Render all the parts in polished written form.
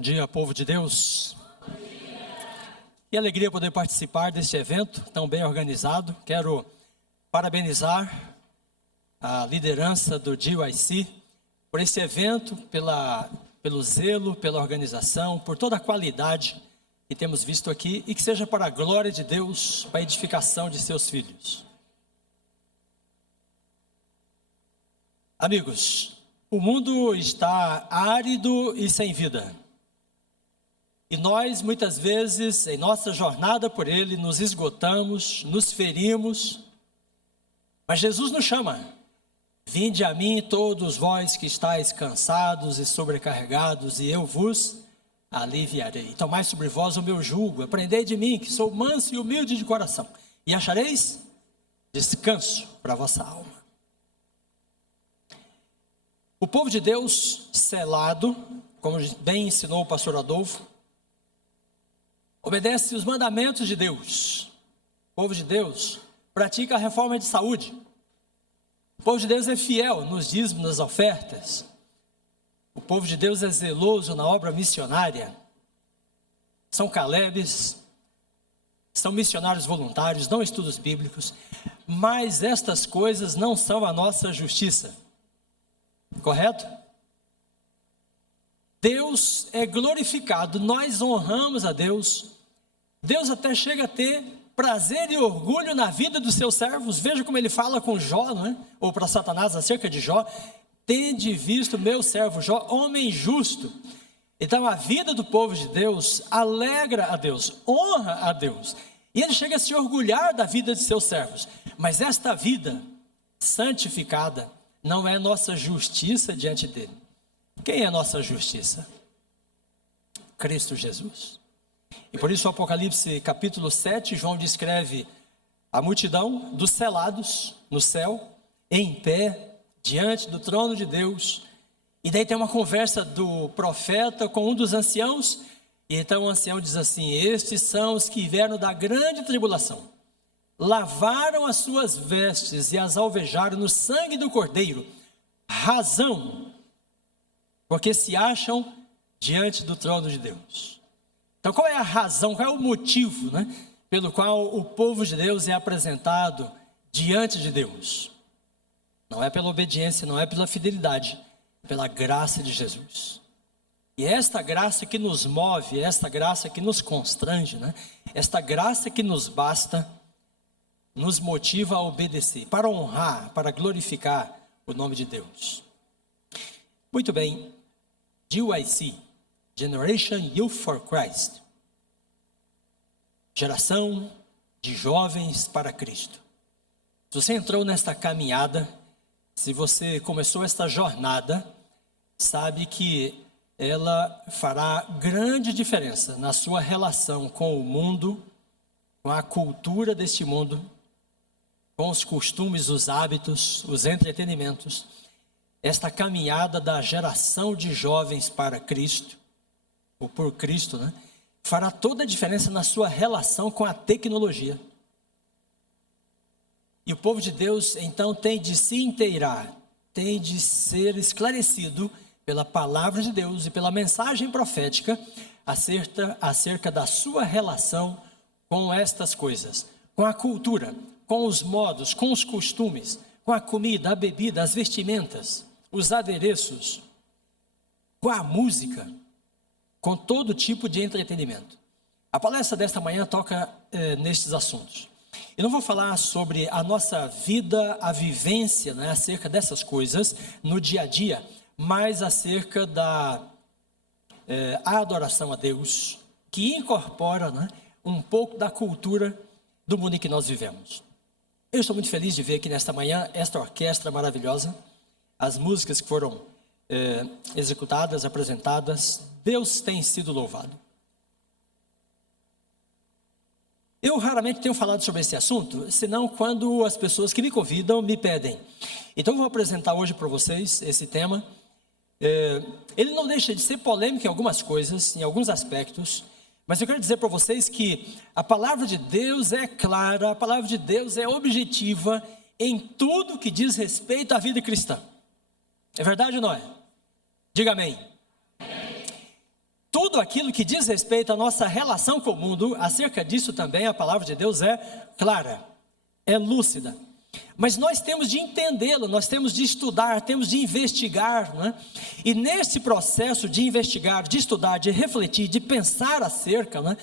Bom dia, povo de Deus. Que alegria poder participar deste evento tão bem organizado. Quero parabenizar a liderança do GYC por esse evento, pelo zelo, pela organização, por toda a qualidade que temos visto aqui e que seja para a glória de Deus, para a edificação de seus filhos. Amigos, o mundo está árido e sem vida. E nós, muitas vezes, em nossa jornada por ele, nos esgotamos, nos ferimos. Mas Jesus nos chama. Vinde a mim todos vós que estáis cansados e sobrecarregados, e eu vos aliviarei. Tomai sobre vós o meu jugo, aprendei de mim, que sou manso e humilde de coração, e achareis descanso para a vossa alma. O povo de Deus selado, como bem ensinou o pastor Adolfo, obedece os mandamentos de Deus. O povo de Deus pratica a reforma de saúde. O povo de Deus é fiel nos dízimos, nas ofertas. O povo de Deus é zeloso na obra missionária. São Calebes, são missionários voluntários, dão estudos bíblicos. Mas estas coisas não são a nossa justiça. Correto? Deus é glorificado, nós honramos a Deus. Deus até chega a ter prazer e orgulho na vida dos seus servos. Veja como ele fala com Jó, não é? Ou para Satanás acerca de Jó. Tende visto meu servo Jó, homem justo. Então a vida do povo de Deus alegra a Deus, honra a Deus. E ele chega a se orgulhar da vida de seus servos. Mas esta vida santificada não é nossa justiça diante dele. Quem é a nossa justiça? Cristo Jesus. E por isso o Apocalipse capítulo 7, João descreve a multidão dos selados no céu, em pé, diante do trono de Deus. E daí tem uma conversa do profeta com um dos anciãos. E então o ancião diz assim: estes são os que vieram da grande tribulação. Lavaram as suas vestes e as alvejaram no sangue do Cordeiro. Razão porque se acham diante do trono de Deus. Então qual é a razão, qual é o motivo, né, pelo qual o povo de Deus é apresentado diante de Deus? Não é pela obediência, não é pela fidelidade, é pela graça de Jesus. E é esta graça que nos move, é esta graça que nos constrange, né? Esta graça que nos basta, nos motiva a obedecer, para honrar, para glorificar o nome de Deus. Muito bem. GYC, Generation Youth for Christ, geração de jovens para Cristo. Se você entrou nesta caminhada, se você começou esta jornada, sabe que ela fará grande diferença na sua relação com o mundo, com a cultura deste mundo, com os costumes, os hábitos, os entretenimentos. Esta caminhada da geração de jovens para Cristo, ou por Cristo, né, fará toda a diferença na sua relação com a tecnologia. E o povo de Deus, então, tem de se inteirar, tem de ser esclarecido pela palavra de Deus e pela mensagem profética acerca da sua relação com estas coisas, com a cultura, com os modos, com os costumes, com a comida, a bebida, as vestimentas, os adereços, com a música, com todo tipo de entretenimento. A palestra desta manhã toca nestes assuntos. Eu não vou falar sobre a nossa vida, a vivência, né, acerca dessas coisas no dia a dia, mas acerca da adoração a Deus, que incorpora, né, um pouco da cultura do mundo em que nós vivemos. Eu estou muito feliz de ver aqui nesta manhã esta orquestra maravilhosa, as músicas que foram executadas, apresentadas. Deus tem sido louvado. Eu raramente tenho falado sobre esse assunto, senão quando as pessoas que me convidam me pedem. Então eu vou apresentar hoje para vocês esse tema. Ele não deixa de ser polêmico em algumas coisas, em alguns aspectos, mas eu quero dizer para vocês que a palavra de Deus é clara, a palavra de Deus é objetiva em tudo que diz respeito à vida cristã. É verdade ou não é? Diga amém. tudo aquilo que diz respeito à nossa relação com o mundo, acerca disso também a palavra de Deus é clara, é lúcida. Mas nós temos de entendê-la, nós temos de estudar, temos de investigar, não é? E nesse processo de investigar, de estudar, de refletir, de pensar acerca, não é?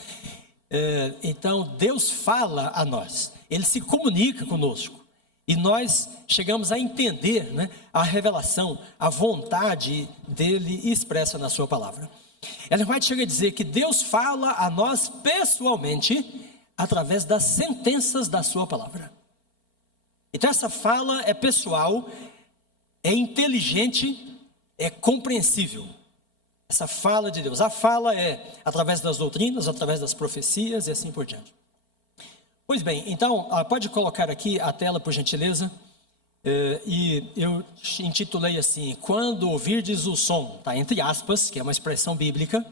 Então Deus fala a nós, Ele se comunica conosco. E nós chegamos a entender, né, a revelação, a vontade dEle expressa na sua palavra. Ellen White chega a dizer que Deus fala a nós pessoalmente através das sentenças da sua palavra. Então essa fala é pessoal, é inteligente, é compreensível. Essa fala de Deus, a fala é através das doutrinas, através das profecias e assim por diante. Pois bem, então pode colocar aqui a tela por gentileza, e eu intitulei assim, quando ouvirdes o som, tá, entre aspas, que é uma expressão bíblica,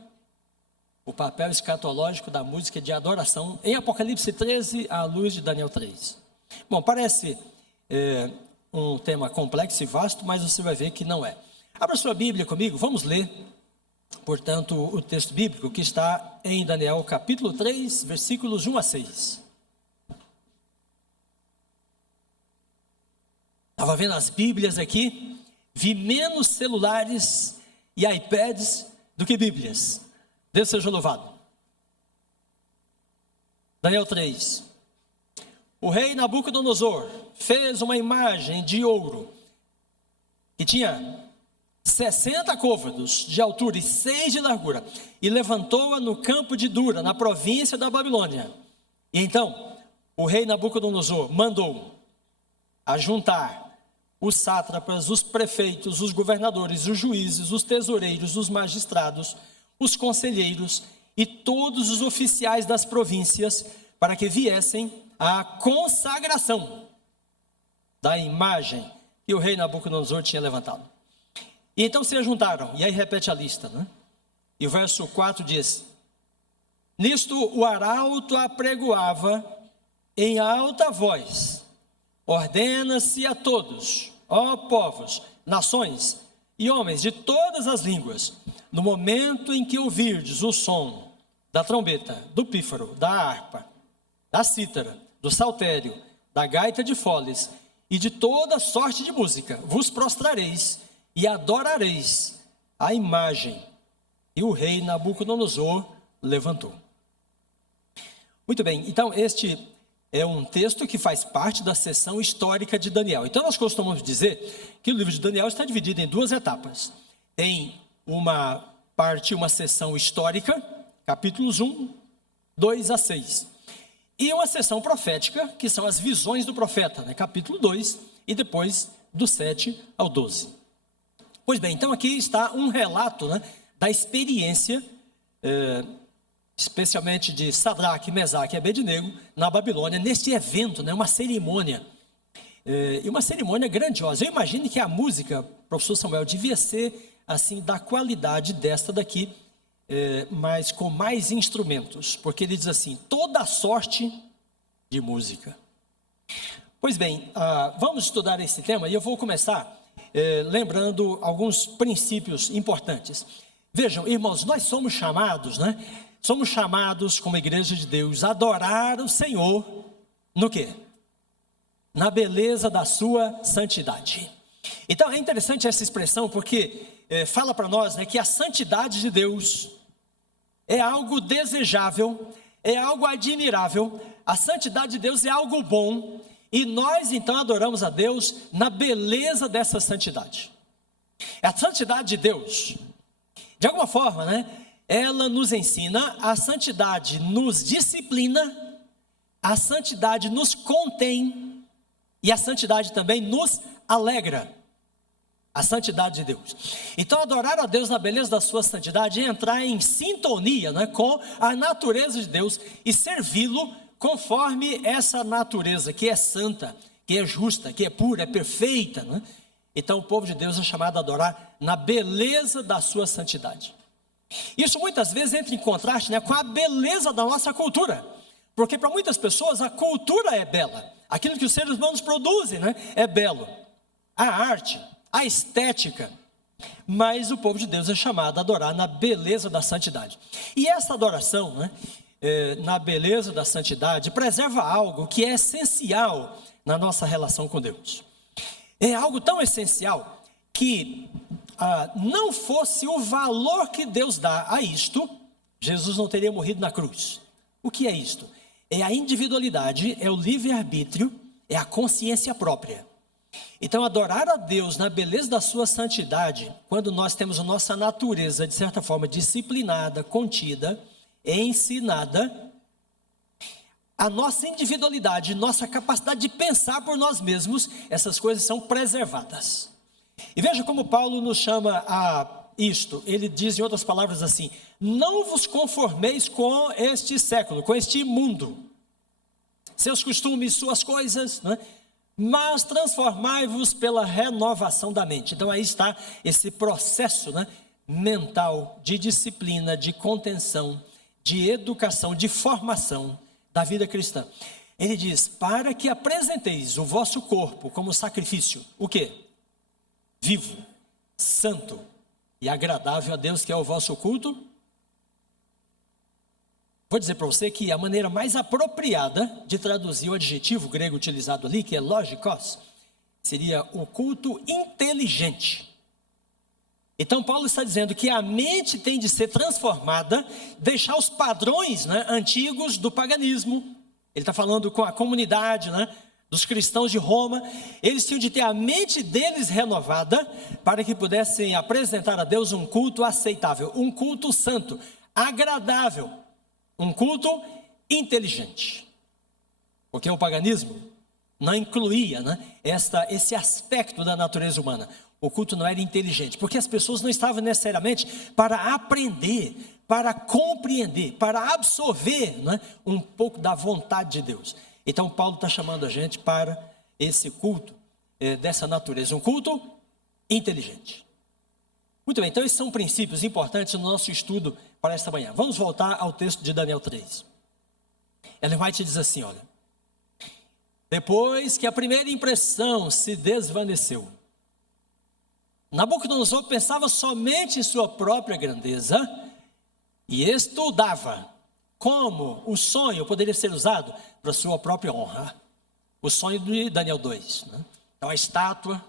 o papel escatológico da música de adoração, em Apocalipse 13, à luz de Daniel 3. Bom, parece um tema complexo e vasto, mas você vai ver que não é. Abra sua Bíblia comigo, vamos ler, portanto, o texto bíblico que está em Daniel capítulo 3, versículos 1 a 6. Estava vendo as Bíblias aqui, vi menos celulares e iPads do que Bíblias. Deus seja louvado. Daniel 3. O rei Nabucodonosor fez uma imagem de ouro que tinha 60 côvados de altura e 6 de largura, e levantou-a no campo de Dura, na província da Babilônia. E então o rei Nabucodonosor mandou ajuntar os sátrapas, os prefeitos, os governadores, os juízes, os tesoureiros, os magistrados, os conselheiros e todos os oficiais das províncias para que viessem à consagração da imagem que o rei Nabucodonosor tinha levantado. E então se ajuntaram, e aí repete a lista, né? E o verso 4 diz: nisto o arauto apregoava em alta voz: ordena-se a todos, ó povos, nações e homens de todas as línguas, no momento em que ouvirdes o som da trombeta, do pífaro, da harpa, da cítara, do saltério, da gaita de foles e de toda sorte de música, vos prostrareis e adorareis a imagem que o rei Nabucodonosor levantou. Muito bem, então este é um texto que faz parte da seção histórica de Daniel. Então nós costumamos dizer que o livro de Daniel está dividido em duas etapas. Tem uma parte, uma seção histórica, capítulos 1, 2 a 6. E uma seção profética, que são as visões do profeta, né? Capítulo 2 e depois do 7 ao 12. Pois bem, então aqui está um relato, né, da experiência especialmente de Sadraque, Mesaque e Abednego, na Babilônia, neste evento, né, uma cerimônia, e uma cerimônia grandiosa. Eu imagino que a música, professor Samuel, devia ser assim, da qualidade desta daqui, mas com mais instrumentos, porque ele diz assim, toda sorte de música. Pois bem, vamos estudar esse tema, e eu vou começar lembrando alguns princípios importantes. Vejam, irmãos, nós somos chamados, né? Somos chamados como igreja de Deus a adorar o Senhor no quê? Na beleza da sua santidade. Então é interessante essa expressão porque fala para nós, né, que a santidade de Deus é algo desejável, é algo admirável, a santidade de Deus é algo bom e nós então adoramos a Deus na beleza dessa santidade. A santidade de Deus, de alguma forma, né? Ela nos ensina, a santidade nos disciplina, a santidade nos contém e a santidade também nos alegra. A santidade de Deus. Então adorar a Deus na beleza da sua santidade é entrar em sintonia, né, com a natureza de Deus e servi-lo conforme essa natureza que é santa, que é justa, que é pura, é perfeita, né? Então o povo de Deus é chamado a adorar na beleza da sua santidade. Isso muitas vezes entra em contraste, né, com a beleza da nossa cultura, porque para muitas pessoas a cultura é bela, aquilo que os seres humanos produzem, né, é belo. A arte, a estética, mas o povo de Deus é chamado a adorar na beleza da santidade. E essa adoração, né, na beleza da santidade, preserva algo que é essencial na nossa relação com Deus. É algo tão essencial que não fosse o valor que Deus dá a isto, Jesus não teria morrido na cruz. O que é isto? É a individualidade, é o livre-arbítrio, é a consciência própria. Então, adorar a Deus na beleza da sua santidade, quando nós temos a nossa natureza, de certa forma, disciplinada, contida, ensinada, a nossa individualidade, nossa capacidade de pensar por nós mesmos, essas coisas são preservadas. E veja como Paulo nos chama a isto. Ele diz em outras palavras assim: não vos conformeis com este século, com este mundo, seus costumes, suas coisas, né? Mas transformai-vos pela renovação da mente. Então aí está esse processo, né, mental, de disciplina, de contenção, de educação, de formação da vida cristã. Ele diz: para que apresenteis o vosso corpo como sacrifício, o quê? Vivo, santo e agradável a Deus, que é o vosso culto. Vou dizer para você que a maneira mais apropriada de traduzir o adjetivo grego utilizado ali, que é logikos, seria o culto inteligente. Então Paulo está dizendo que a mente tem de ser transformada, deixar os padrões, né, antigos do paganismo. Ele está falando com a comunidade, né, dos cristãos de Roma. Eles tinham de ter a mente deles renovada para que pudessem apresentar a Deus um culto aceitável, um culto santo, agradável, um culto inteligente. Porque o paganismo não incluía, né, esse aspecto da natureza humana. O culto não era inteligente, porque as pessoas não estavam necessariamente para aprender, para compreender, para absorver, né, um pouco da vontade de Deus. Então Paulo está chamando a gente para esse culto dessa natureza, um culto inteligente. Muito bem, então esses são princípios importantes no nosso estudo para esta manhã. Vamos voltar ao texto de Daniel 3. Ellen White diz assim, olha: depois que a primeira impressão se desvaneceu, Nabucodonosor pensava somente em sua própria grandeza e estudava como o sonho poderia ser usado para sua própria honra. O sonho de Daniel 2. Né? Então a estátua,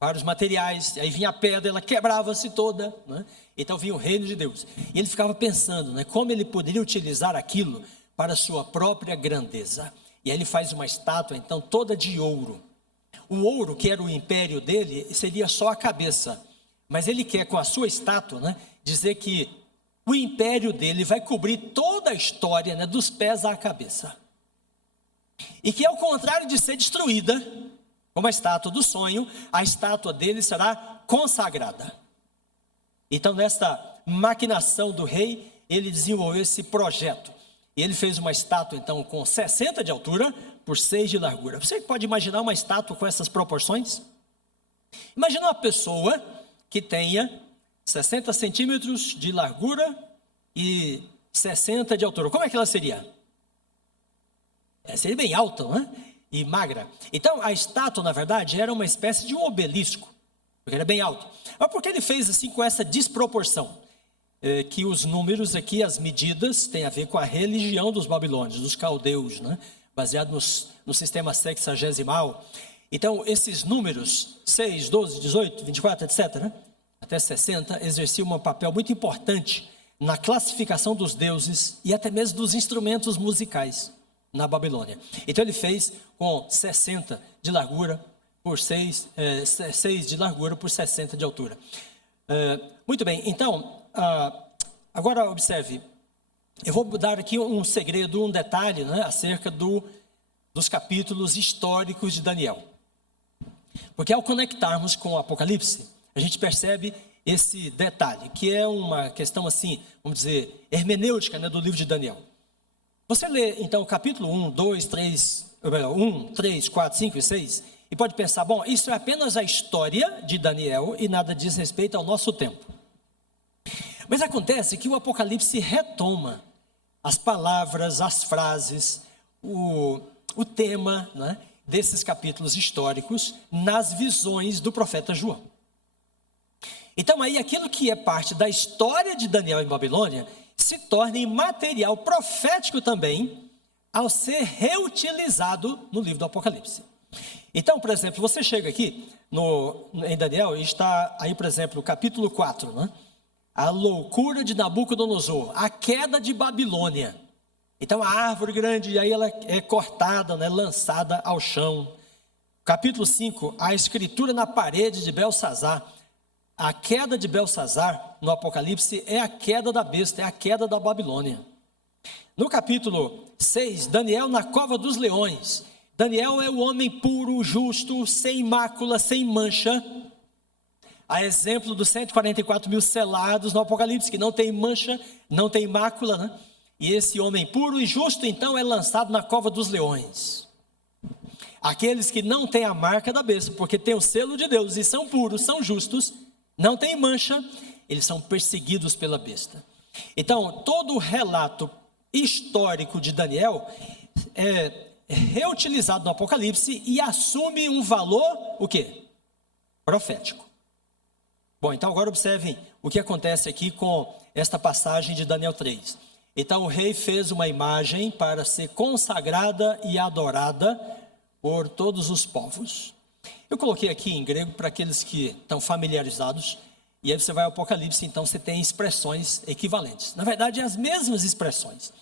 vários materiais, aí vinha a pedra, ela quebrava-se toda, né? Então vinha o reino de Deus. E ele ficava pensando, né, como ele poderia utilizar aquilo para sua própria grandeza. E aí ele faz uma estátua, então, toda de ouro. O ouro, que era o império dele, seria só a cabeça. Mas ele quer, com a sua estátua, né, dizer que o império dele vai cobrir toda a história, né, dos pés à cabeça. E que, ao contrário de ser destruída, como a estátua do sonho, a estátua dele será consagrada. Então, nessa maquinação do rei, ele desenvolveu esse projeto. E ele fez uma estátua, então, com 60 de altura por 6 de largura. Você pode imaginar uma estátua com essas proporções? Imagina uma pessoa que tenha 60 centímetros de largura e 60 de altura. Como é que ela seria? Seria bem alta, não é? E magra. Então, a estátua, na verdade, era uma espécie de um obelisco, porque era bem alto. Mas por que ele fez assim com essa desproporção? Que os números aqui, as medidas, têm a ver com a religião dos babilônios, dos caldeus, né? Baseado no sistema sexagesimal. Então, esses números, 6, 12, 18, 24, etc., né? Até 60, exerciam um papel muito importante na classificação dos deuses e até mesmo dos instrumentos musicais na Babilônia. Então ele fez com 60 de largura por 6 de largura por 60 de altura. Muito bem, então, agora observe, eu vou dar aqui um segredo, um detalhe, né, acerca dos capítulos históricos de Daniel. Porque ao conectarmos com o Apocalipse, a gente percebe esse detalhe, que é uma questão assim, vamos dizer, hermenêutica, né, do livro de Daniel. Você lê, então, o capítulo 1, 2, 3, 4, 5 e 6, e pode pensar, bom, isso é apenas a história de Daniel e nada diz respeito ao nosso tempo. Mas acontece que o Apocalipse retoma as palavras, as frases, o tema, né, desses capítulos históricos nas visões do profeta João. Então aí aquilo que é parte da história de Daniel em Babilônia se torna em material profético também, ao ser reutilizado no livro do Apocalipse. Então, por exemplo, você chega aqui em Daniel e está aí, por exemplo, no capítulo 4, né? A loucura de Nabucodonosor, a queda de Babilônia. Então a árvore grande, aí ela é cortada, né? Lançada ao chão. Capítulo 5, a escritura na parede de Belsazar. A queda de Belsazar no Apocalipse é a queda da besta, é a queda da Babilônia. No capítulo 6, Daniel na cova dos leões. Daniel é o homem puro, justo, sem mácula, sem mancha. A exemplo dos 144 mil selados no Apocalipse, que não tem mancha, não tem mácula, né? E esse homem puro e justo, então, é lançado na cova dos leões. Aqueles que não têm a marca da besta, porque têm o selo de Deus e são puros, são justos, não têm mancha, eles são perseguidos pela besta. Então, todo o relato histórico de Daniel é reutilizado no Apocalipse e assume um valor, o quê? Profético. Bom, então agora observem o que acontece aqui com esta passagem de Daniel 3. Então o rei fez uma imagem para ser consagrada e adorada por todos os povos. Eu coloquei aqui em grego para aqueles que estão familiarizados, e aí você vai ao Apocalipse, então você tem expressões equivalentes. Na verdade, as mesmas expressões.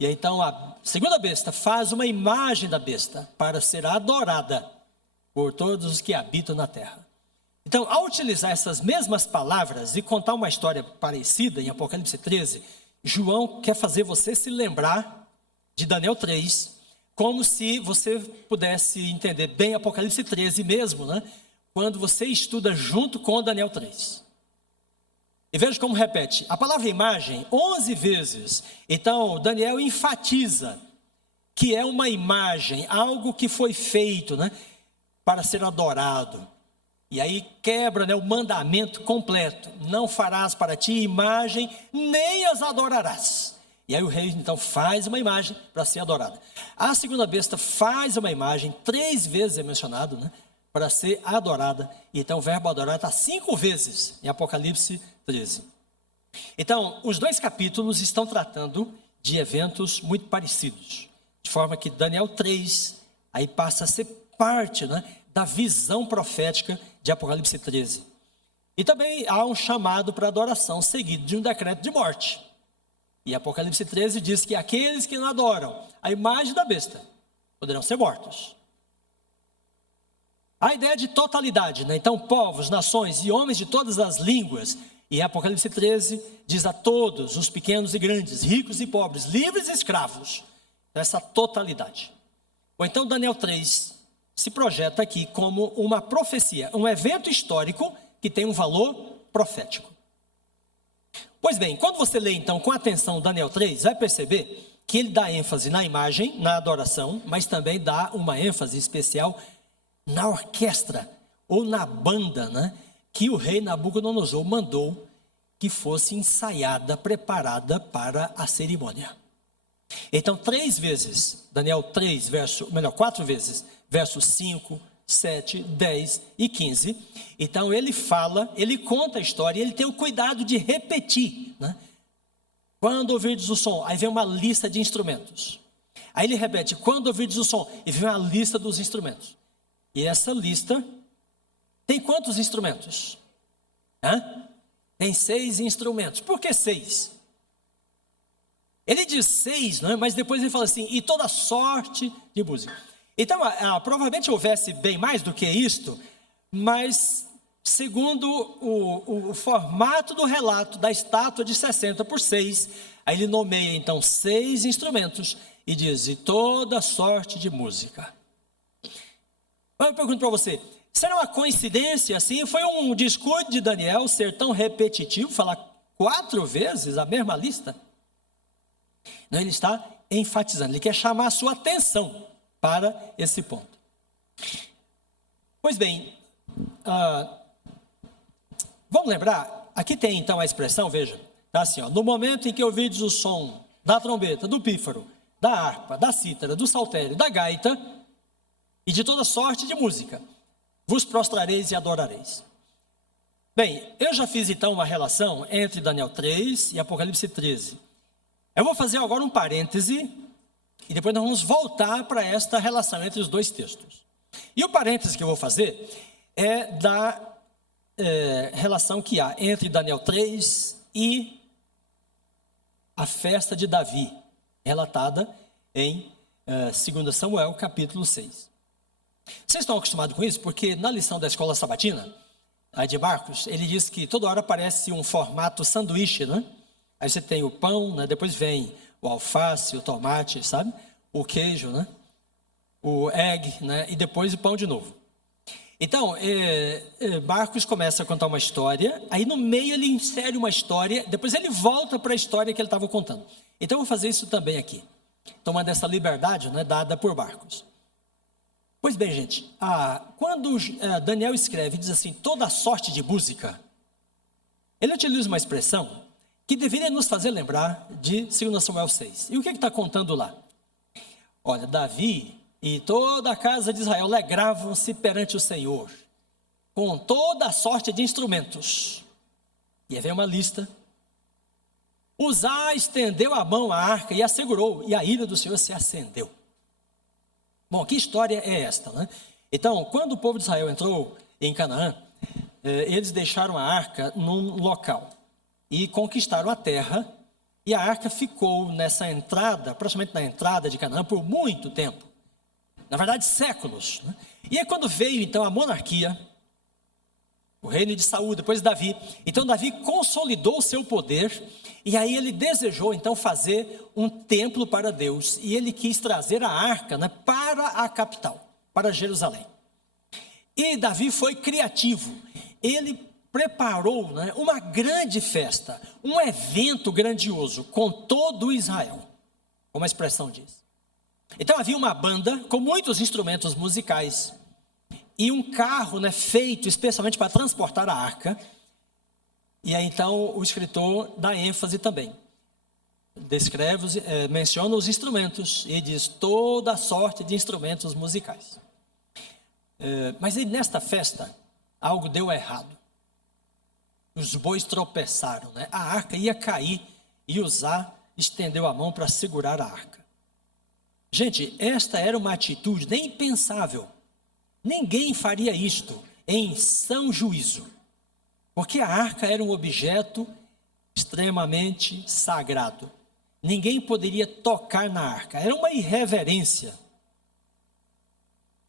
E aí então a segunda besta faz uma imagem da besta para ser adorada por todos os que habitam na terra. Então, ao utilizar essas mesmas palavras e contar uma história parecida em Apocalipse 13, João quer fazer você se lembrar de Daniel 3, como se você pudesse entender bem Apocalipse 13 mesmo, né? Quando você estuda junto com Daniel 3. E veja como repete, a palavra imagem 11 vezes. Então, Daniel enfatiza que é uma imagem, algo que foi feito, né, para ser adorado. E aí quebra, né, o mandamento completo. Não farás para ti imagem, nem as adorarás. E aí o rei então faz uma imagem para ser adorada. A segunda besta faz uma imagem, 3 vezes é mencionado, né, para ser adorada. Então o verbo adorar está 5 vezes em Apocalipse 13. Então, os 2 capítulos estão tratando de eventos muito parecidos. De forma que Daniel 3 aí passa a ser parte, né, da visão profética de Apocalipse 13. E também há um chamado para adoração, seguido de um decreto de morte. E Apocalipse 13 diz que aqueles que não adoram a imagem da besta poderão ser mortos. A ideia de totalidade, né? Então povos, nações e homens de todas as línguas. E Apocalipse 13 diz a todos, os pequenos e grandes, ricos e pobres, livres e escravos. Essa totalidade. Ou então Daniel 3 se projeta aqui como uma profecia, um evento histórico que tem um valor profético. Pois bem, quando você lê então com atenção Daniel 3, vai perceber que ele dá ênfase na imagem, na adoração, mas também dá uma ênfase especial na orquestra ou na banda, né, que o rei Nabucodonosor mandou que fosse ensaiada, preparada para a cerimônia. Então 3 vezes, Daniel 3, 4 vezes, versos 5, 7, 10 e 15. Então ele fala, ele conta a história, ele tem o cuidado de repetir, né? Quando ouvirdes o som, aí vem uma lista de instrumentos. Aí ele repete, quando ouvirdes o som, e vem uma lista dos instrumentos. E essa lista tem quantos instrumentos? Tem 6 instrumentos. Por que 6? Ele diz 6, não é? Mas depois ele fala assim, e toda sorte de música. Então, provavelmente houvesse bem mais do que isto, mas segundo o formato do relato da estátua de 60 por 6, aí ele nomeia então 6 instrumentos e diz, e toda sorte de música. Eu pergunto para você, será uma coincidência assim? Foi um descuido de Daniel ser tão repetitivo, falar 4 vezes a mesma lista? Não, ele está enfatizando, ele quer chamar a sua atenção para esse ponto. Pois bem, vamos lembrar, aqui tem então a expressão, veja, tá assim, ó, no momento em que ouvides o som da trombeta, do pífaro, da harpa, da cítara, do saltério, da gaita e de toda sorte de música, vos prostrareis e adorareis. Bem, eu já fiz então uma relação entre Daniel 3 e Apocalipse 13. Eu vou fazer agora um parêntese e depois nós vamos voltar para esta relação entre os dois textos. E o parêntese que eu vou fazer é da relação que há entre Daniel 3 e a festa de Davi, relatada em 2 Samuel, capítulo 6. Vocês estão acostumados com isso? Porque na lição da escola sabatina, a de Marcos, ele diz que toda hora aparece um formato sanduíche, né? Aí você tem o pão, né? Depois vem o alface, o tomate, sabe? O queijo, né? O egg, né? E depois o pão de novo. Então, Marcos começa a contar uma história, aí no meio ele insere uma história, depois ele volta para a história que ele estava contando. Então eu vou fazer isso também aqui, tomando essa liberdade, né, dada por Marcos. Pois bem, gente, quando Daniel escreve, diz assim, toda sorte de música, ele utiliza uma expressão que deveria nos fazer lembrar de 2 Samuel 6. E o que está contando lá? Olha, Davi e toda a casa de Israel alegravam-se perante o Senhor, com toda a sorte de instrumentos. E aí vem uma lista. Uzá estendeu a mão à arca e a segurou, e a ira do Senhor se acendeu. Bom, que história é esta, né? Então, quando o povo de Israel entrou em Canaã, eles deixaram a arca num local e conquistaram a terra, e a arca ficou nessa entrada, praticamente na entrada de Canaã, por muito tempo. Na verdade, séculos, né? E aí quando veio então a monarquia, o reino de Saul, depois Davi, então Davi consolidou o seu poder, e aí ele desejou então fazer um templo para Deus, e ele quis trazer a arca, né, para a capital, para Jerusalém. E Davi foi criativo, ele preparou, né, uma grande festa, um evento grandioso com todo Israel, como a expressão diz. Então havia uma banda com muitos instrumentos musicais e um carro, né, feito especialmente para transportar a arca. E aí então o escritor dá ênfase também. Descreve, menciona os instrumentos e diz toda sorte de instrumentos musicais. Mas aí nesta festa algo deu errado. Os bois tropeçaram, né? A arca ia cair e Uzá estendeu a mão para segurar a arca. Gente, esta era uma atitude nem impensável. Ninguém faria isto em são juízo, porque a arca era um objeto extremamente sagrado. Ninguém poderia tocar na arca, era uma irreverência.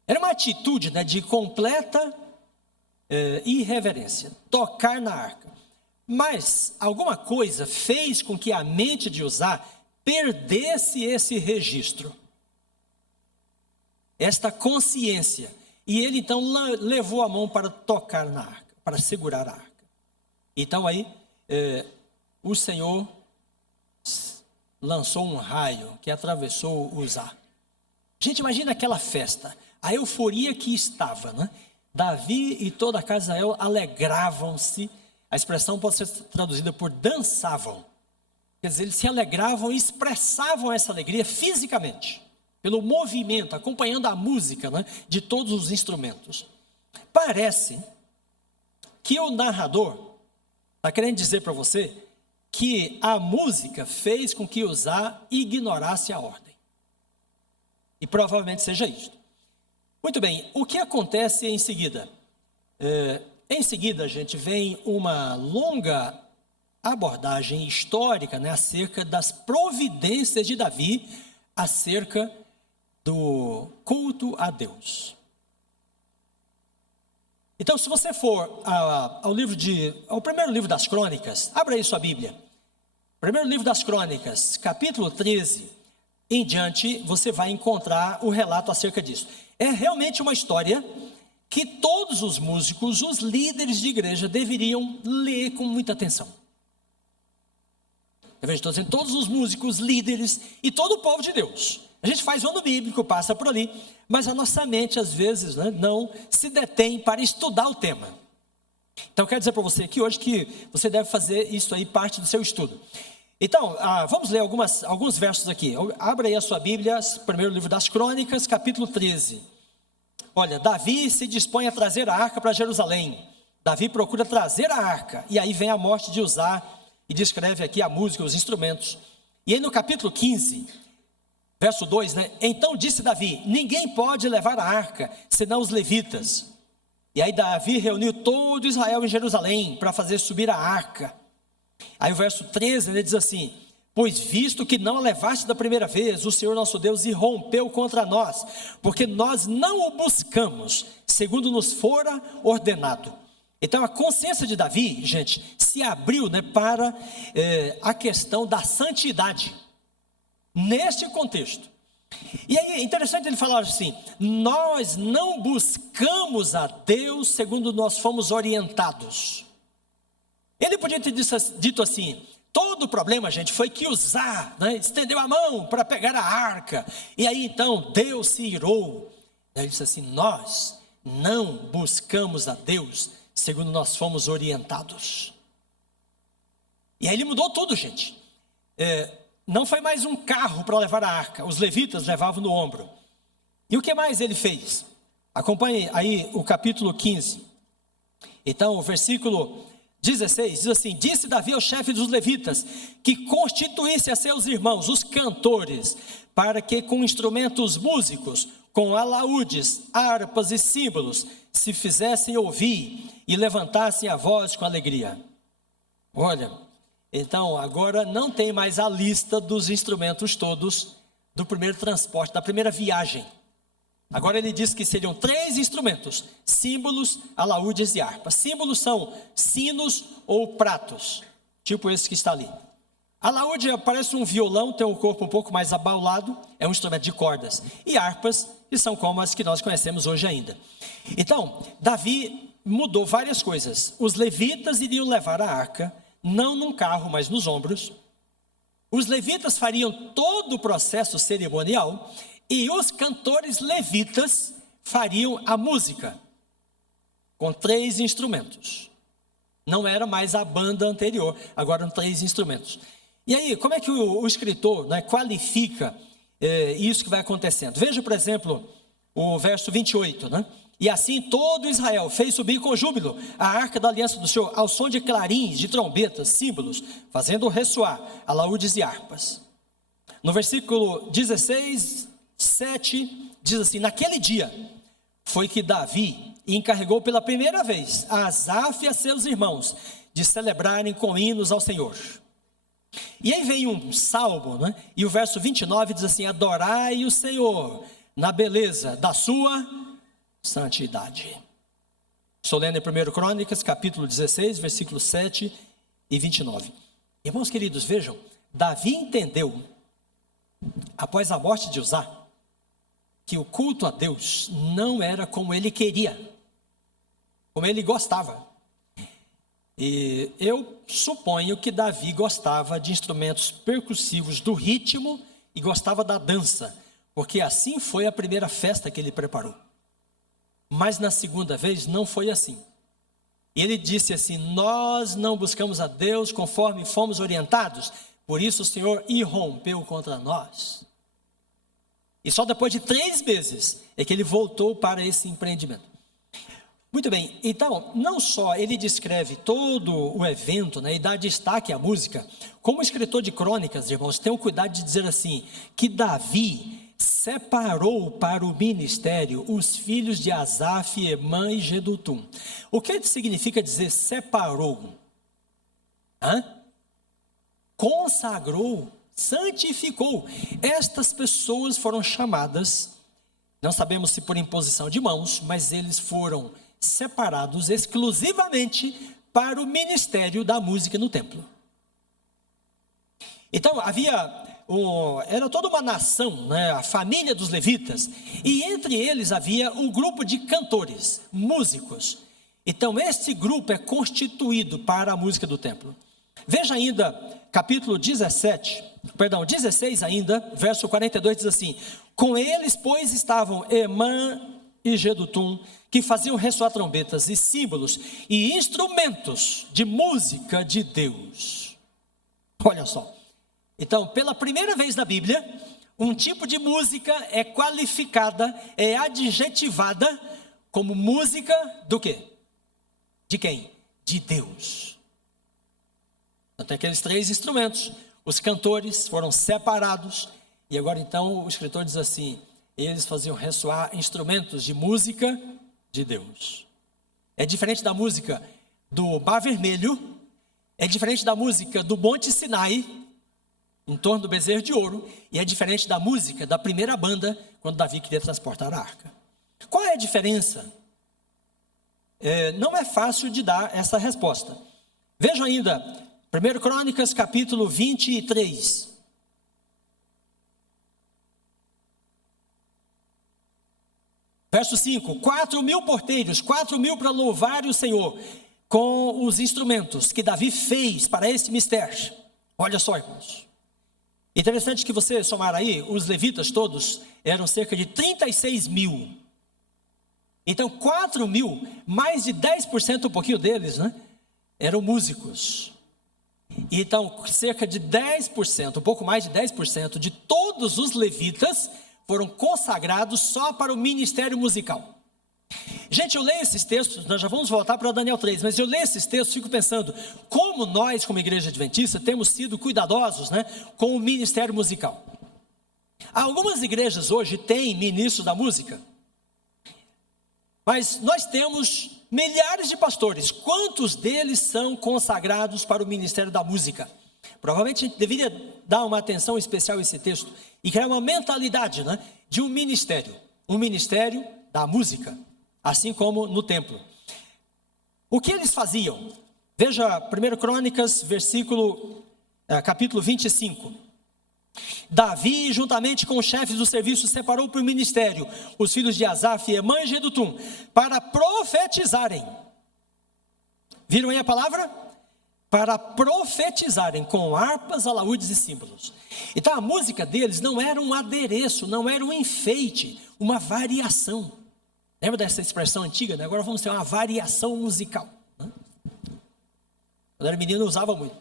Era uma atitude, né, de completa irreverência, tocar na arca. Mas alguma coisa fez com que a mente de Uzá perdesse esse registro, esta consciência, e ele então levou a mão para tocar na arca, para segurar a arca. Então aí o Senhor lançou um raio que atravessou Uzá. Gente, imagina aquela festa, a euforia que estava, né? Davi e toda a casa de Israel alegravam-se. A expressão pode ser traduzida por dançavam. Quer dizer, eles se alegravam e expressavam essa alegria fisicamente, pelo movimento, acompanhando a música, né, de todos os instrumentos. Parece que o narrador está querendo dizer para você que a música fez com que Uzá ignorasse a ordem. E provavelmente seja isso. Muito bem, o que acontece em seguida? Em seguida, gente, vem uma longa abordagem histórica, né, acerca das providências de Davi, acerca do culto a Deus. Então, se você for ao primeiro livro das Crônicas, abra aí sua Bíblia. Primeiro livro das Crônicas, capítulo 13, em diante, você vai encontrar o relato acerca disso. É realmente uma história que todos os músicos, os líderes de igreja, deveriam ler com muita atenção. Eu vejo, estou dizendo, todos os músicos, líderes e todo o povo de Deus. A gente faz o ano bíblico, passa por ali, mas a nossa mente, às vezes, né, não se detém para estudar o tema. Então, eu quero dizer para você que hoje que você deve fazer isso aí parte do seu estudo. Então, vamos ler alguns versos aqui. Abra aí a sua Bíblia, primeiro livro das Crônicas, capítulo 13. Olha, Davi se dispõe a trazer a arca para Jerusalém. Davi procura trazer a arca, e aí vem a morte de Uzá, e descreve aqui a música, os instrumentos. E aí no capítulo 15, verso 2, então disse Davi, ninguém pode levar a arca, senão os levitas. E aí Davi reuniu todo Israel em Jerusalém, para fazer subir a arca. Aí o verso 13, ele diz assim, pois visto que não a levaste da primeira vez, o Senhor nosso Deus irrompeu contra nós, porque nós não o buscamos, segundo nos fora ordenado. Então a consciência de Davi, gente, se abriu para a questão da santidade, neste contexto. E aí é interessante ele falar assim, nós não buscamos a Deus segundo nós fomos orientados. Ele podia ter dito assim, todo o problema, gente, foi que Uzá estendeu a mão para pegar a arca, e aí então Deus se irou. Ele disse assim, nós não buscamos a Deus segundo nós fomos orientados. E aí ele mudou tudo, gente. Não foi mais um carro para levar a arca, os levitas levavam no ombro. E o que mais ele fez? Acompanhe aí o capítulo 15. Então o versículo 16 diz assim, disse Davi ao chefe dos levitas, que constituísse a seus irmãos, os cantores, para que com instrumentos músicos, com alaúdes, harpas e símbolos, se fizessem ouvir e levantassem a voz com alegria. Olha, então agora não tem mais a lista dos instrumentos todos do primeiro transporte, da primeira viagem. Agora ele diz que seriam 3 instrumentos, símbolos, alaúdes e harpas. Símbolos são sinos ou pratos, tipo esse que está ali. Alaúde parece um violão, tem um corpo um pouco mais abaulado, é um instrumento de cordas. E harpas, que são como as que nós conhecemos hoje ainda. Então, Davi mudou várias coisas. Os levitas iriam levar a arca, não num carro, mas nos ombros. Os levitas fariam todo o processo cerimonial, e os cantores levitas fariam a música, com 3 instrumentos. Não era mais a banda anterior, agora eram 3 instrumentos. E aí, como é que o escritor qualifica isso que vai acontecendo? Veja, por exemplo, o verso 28, E assim todo Israel fez subir com júbilo a arca da aliança do Senhor, ao som de clarins, de trombetas, símbolos, fazendo ressoar alaúdes e harpas. No versículo 16, 7, diz assim, naquele dia foi que Davi encarregou pela primeira vez a Asaf e a seus irmãos de celebrarem com hinos ao Senhor. E aí vem um salmo, e o verso 29 diz assim, adorai o Senhor na beleza da sua santidade. Estou lendo em 1 Crônicas, capítulo 16, versículos 7 e 29. Irmãos queridos, vejam, Davi entendeu, após a morte de Uzá, que o culto a Deus não era como ele queria, como ele gostava. E eu suponho que Davi gostava de instrumentos percussivos do ritmo e gostava da dança, porque assim foi a primeira festa que ele preparou. Mas na segunda vez não foi assim. E ele disse assim, nós não buscamos a Deus conforme fomos orientados, por isso o Senhor irrompeu contra nós. E só depois de 3 meses é que ele voltou para esse empreendimento. Muito bem, então, não só ele descreve todo o evento, e dá destaque à música, como escritor de crônicas, irmãos, tenham cuidado de dizer assim, que Davi separou para o ministério os filhos de Asaf, Emã e Jedutum. O que significa dizer separou? Consagrou, santificou. Estas pessoas foram chamadas, não sabemos se por imposição de mãos, mas eles foram separados exclusivamente para o ministério da música no templo. Então era toda uma nação, a família dos levitas, e entre eles havia um grupo de cantores, músicos. Então este grupo é constituído para a música do templo. Veja ainda, capítulo 16 ainda, verso 42 diz assim, com eles, pois, estavam Emã e Jedutum, que faziam ressoar trombetas e símbolos e instrumentos de música de Deus. Olha só. Então, pela primeira vez na Bíblia, um tipo de música é qualificada, é adjetivada como música do quê? De quem? De Deus. Então, tem aqueles 3 instrumentos. Os cantores foram separados. E agora então o escritor diz assim: eles faziam ressoar instrumentos de música de Deus. É diferente da música do Mar Vermelho. É diferente da música do Monte Sinai, em torno do bezerro de ouro. E é diferente da música da primeira banda, quando Davi queria transportar a arca. Qual é a diferença? Não é fácil de dar essa resposta. Vejam ainda, 1 Crônicas capítulo 23. Verso 5, 4.000 porteiros, 4.000 para louvar o Senhor, com os instrumentos que Davi fez para esse mistério. Olha só, irmãos. Interessante que você somar aí, os levitas todos eram cerca de 36.000. Então 4.000, mais de 10%, um pouquinho deles, né, eram músicos. Então cerca de 10%, um pouco mais de 10% de todos os levitas foram consagrados só para o ministério musical. Gente, eu leio esses textos, nós já vamos voltar para Daniel 3, mas eu leio esses textos e fico pensando, como nós como igreja adventista temos sido cuidadosos, né, com o ministério musical. Algumas igrejas hoje têm ministros da música, mas nós temos milhares de pastores. Quantos deles são consagrados para o ministério da música? Provavelmente a gente deveria dar uma atenção especial a esse texto e criar uma mentalidade, né, de um ministério da música, assim como no templo. O que eles faziam? Veja 1 Crônicas, capítulo 25. Davi, juntamente com os chefes do serviço, separou para o ministério os filhos de Asaf, Emã e Jedutum, para profetizarem. Viram aí a palavra? Para profetizarem com harpas, alaúdes e símbolos. Então a música deles não era um adereço, não era um enfeite, uma variação. Lembra dessa expressão antiga, né? Agora vamos ter uma variação musical, né? Quando era menino eu usava muito.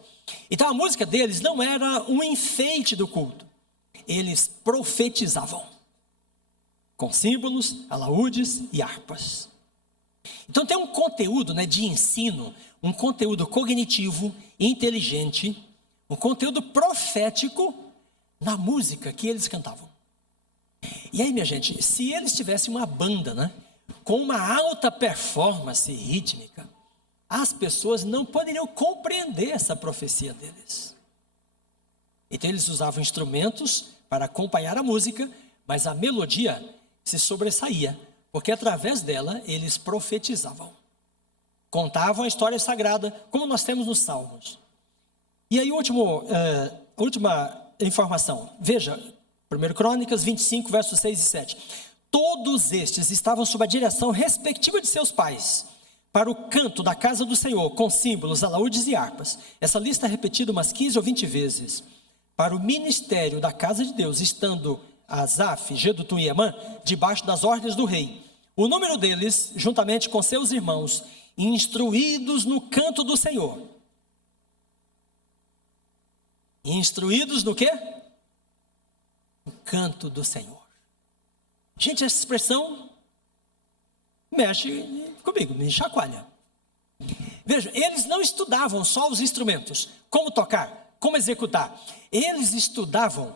Então a música deles não era um enfeite do culto. Eles profetizavam com símbolos, alaúdes e harpas. Então tem um conteúdo, né, de ensino, um conteúdo cognitivo, inteligente, um conteúdo profético na música que eles cantavam. E aí, minha gente, se eles tivessem uma banda, né, com uma alta performance rítmica, as pessoas não poderiam compreender essa profecia deles. Então eles usavam instrumentos para acompanhar a música, mas a melodia se sobressaía, porque através dela eles profetizavam. Contavam a história sagrada, como nós temos nos Salmos. E aí, última informação. Veja, 1 Crônicas 25, versos 6 e 7. Todos estes estavam sob a direção respectiva de seus pais, para o canto da casa do Senhor, com símbolos, alaúdes e harpas. Essa lista é repetida umas 15 ou 20 vezes. Para o ministério da casa de Deus, estando Asaf, Jedutum e Emã, debaixo das ordens do rei. O número deles, juntamente com seus irmãos, instruídos no canto do Senhor. Instruídos no quê? No canto do Senhor. Gente, essa expressão mexe comigo, me chacoalha. Veja, eles não estudavam só os instrumentos, como tocar, como executar. Eles estudavam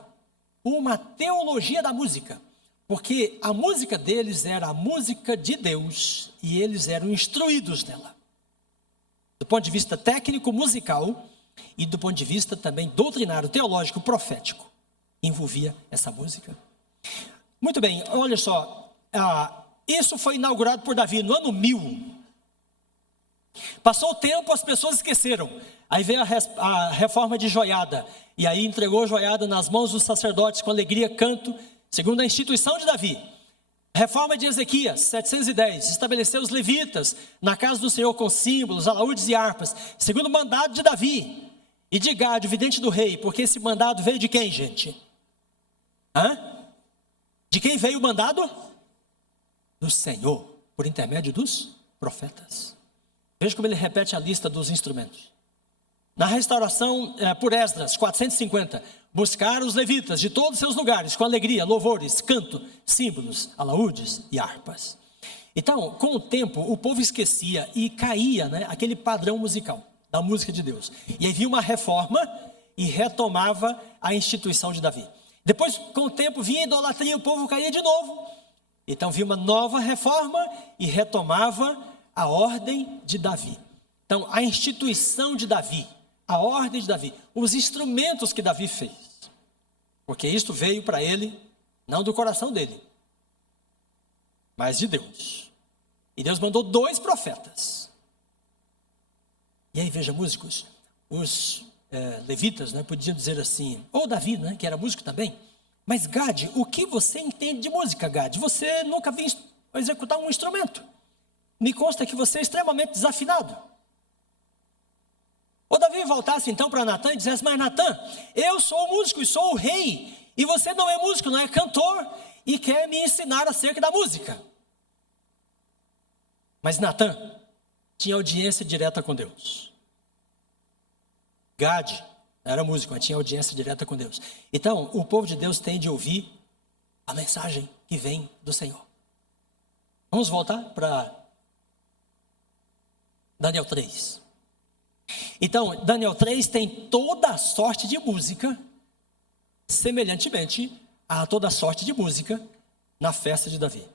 uma teologia da música, porque a música deles era a música de Deus e eles eram instruídos nela. Do ponto de vista técnico, musical e do ponto de vista também doutrinário, teológico, profético, envolvia essa música. Muito bem, olha só, isso foi inaugurado por Davi no ano 1000. Passou o tempo, as pessoas esqueceram. Aí veio a reforma de Joiada, e aí entregou Joiada nas mãos dos sacerdotes com alegria, canto, segundo a instituição de Davi. Reforma de Ezequias, 710, estabeleceu os levitas na casa do Senhor com símbolos, alaúdes e harpas, segundo o mandado de Davi e de Gade, o vidente do rei, porque esse mandado veio de quem, gente? De quem veio o mandado? Do Senhor, por intermédio dos profetas. Veja como ele repete a lista dos instrumentos. Na restauração por Esdras, 450, buscaram os levitas de todos os seus lugares, com alegria, louvores, canto, símbolos, alaúdes e harpas. Então, com o tempo, o povo esquecia e caía, né, aquele padrão musical da música de Deus. E aí vinha uma reforma e retomava a instituição de Davi. Depois, com o tempo, vinha a idolatria e o povo caía de novo. Então, vinha uma nova reforma e retomava a ordem de Davi. Então, a instituição de Davi, a ordem de Davi, os instrumentos que Davi fez. Porque isto veio para ele, não do coração dele, mas de Deus. E Deus mandou 2 profetas. E aí, veja, músicos, os levitas, né, podiam dizer assim, ou Davi, né, que era músico também, mas Gade, o que você entende de música, Gade? Você nunca viu executar um instrumento. Me consta que você é extremamente desafinado. Ou Davi voltasse então para Natã e dissesse, mas Natã, eu sou músico e sou o rei, e você não é músico, não é cantor, e quer me ensinar acerca da música. Mas Natã tinha audiência direta com Deus. Gade era músico, mas tinha audiência direta com Deus. Então, o povo de Deus tem de ouvir a mensagem que vem do Senhor. Vamos voltar para Daniel 3. Então, Daniel 3 tem toda a sorte de música, semelhantemente a toda a sorte de música na festa de Davi.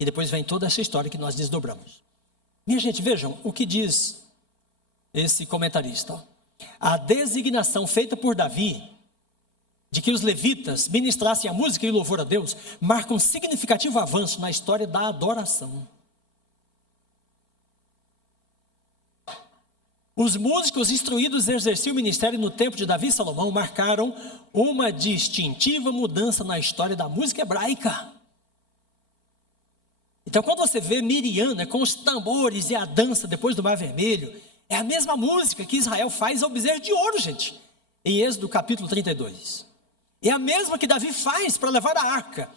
E depois vem toda essa história que nós desdobramos. Minha gente, vejam o que diz esse comentarista. A designação feita por Davi, de que os levitas ministrassem a música e o louvor a Deus, marca um significativo avanço na história da adoração. Os músicos instruídos a exercer o ministério no tempo de Davi e Salomão marcaram uma distintiva mudança na história da música hebraica. Então, quando você vê Miriam, né, com os tambores e a dança depois do Mar Vermelho, é a mesma música que Israel faz ao bezerro de ouro, gente, em Êxodo capítulo 32. É a mesma que Davi faz para levar a arca.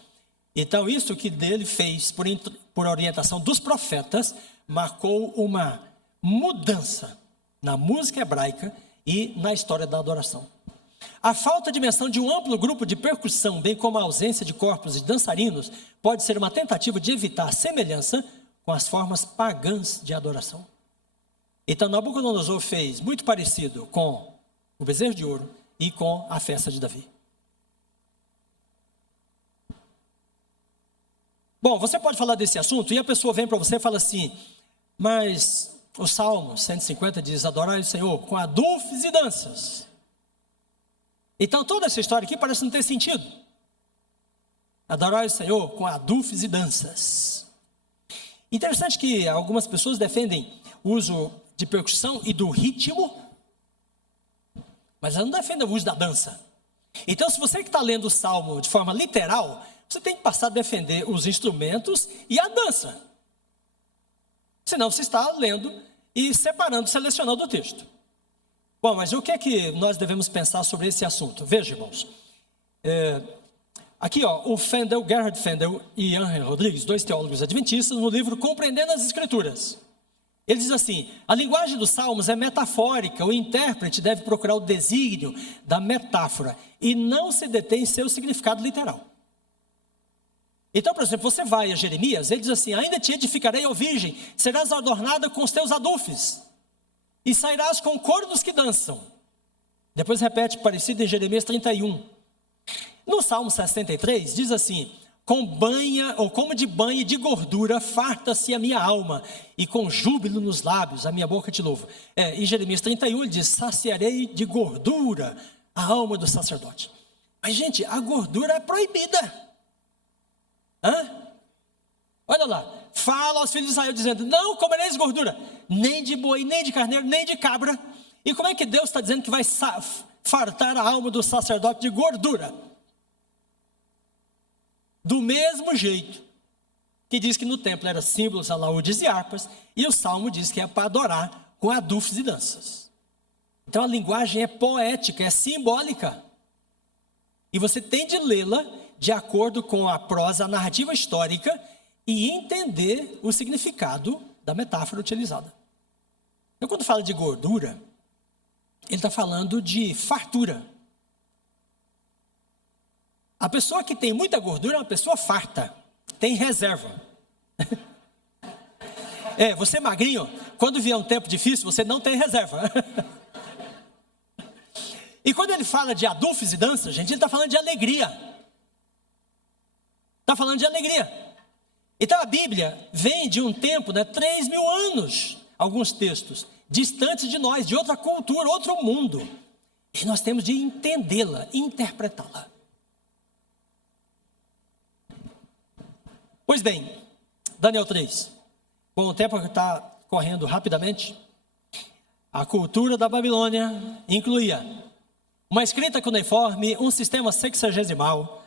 Então, isso que dele fez por orientação dos profetas, marcou uma mudança na música hebraica e na história da adoração. A falta de menção de um amplo grupo de percussão, bem como a ausência de corpos e dançarinos, pode ser uma tentativa de evitar semelhança com as formas pagãs de adoração. Então, Nabucodonosor fez muito parecido com o bezerro de ouro e com a festa de Davi. Bom, você pode falar desse assunto e a pessoa vem para você e fala assim, mas o Salmo 150 diz, adorai o Senhor com adufes e danças. Então, toda essa história aqui parece não ter sentido. Adorai o Senhor com adufes e danças. Interessante que algumas pessoas defendem o uso de percussão e do ritmo, mas elas não defendem o uso da dança. Então, se você que está lendo o Salmo de forma literal, você tem que passar a defender os instrumentos e a dança. Senão você está lendo e separando, selecionando o texto. Bom, mas o que é que nós devemos pensar sobre esse assunto? Veja, irmãos. Aqui, o Gerhard Fendel e Henry Rodrigues, 2 teólogos adventistas, no livro Compreendendo as Escrituras. Ele diz assim, a linguagem dos salmos é metafórica, o intérprete deve procurar o desígnio da metáfora e não se detém em seu significado literal. Então, por exemplo, você vai a Jeremias, ele diz assim, ainda te edificarei, ó virgem, serás adornada com os teus adufes, e sairás com o coro dos que dançam. Depois repete, parecido em Jeremias 31. No Salmo 63, diz assim, como de banho de gordura, farta-se a minha alma, e com júbilo nos lábios, a minha boca te louva. Em Jeremias 31, ele diz, saciarei de gordura a alma do sacerdote. Mas, gente, a gordura é proibida. Olha lá, fala aos filhos de Israel dizendo, não comereis gordura, nem de boi, nem de carneiro, nem de cabra. E como é que Deus está dizendo que vai fartar a alma do sacerdote de gordura? Do mesmo jeito que diz que no templo era símbolos, alaúdes e harpas, e o Salmo diz que é para adorar com adufes e danças. Então a linguagem é poética, é simbólica. E você tem de lê-la de acordo com a prosa, a narrativa histórica e entender o significado da metáfora utilizada. Então, quando fala de gordura, ele está falando de fartura. A pessoa que tem muita gordura é uma pessoa farta, tem reserva. Você magrinho, quando vier um tempo difícil, você não tem reserva. E quando ele fala de adufes e danças, gente, ele está falando de alegria. Está falando de alegria. Então a Bíblia vem de um tempo, 3.000 anos, alguns textos, distantes de nós, de outra cultura, outro mundo. E nós temos de entendê-la, interpretá-la. Pois bem, Daniel 3. Bom, o tempo está correndo rapidamente. A cultura da Babilônia incluía uma escrita cuneiforme, um sistema sexagesimal,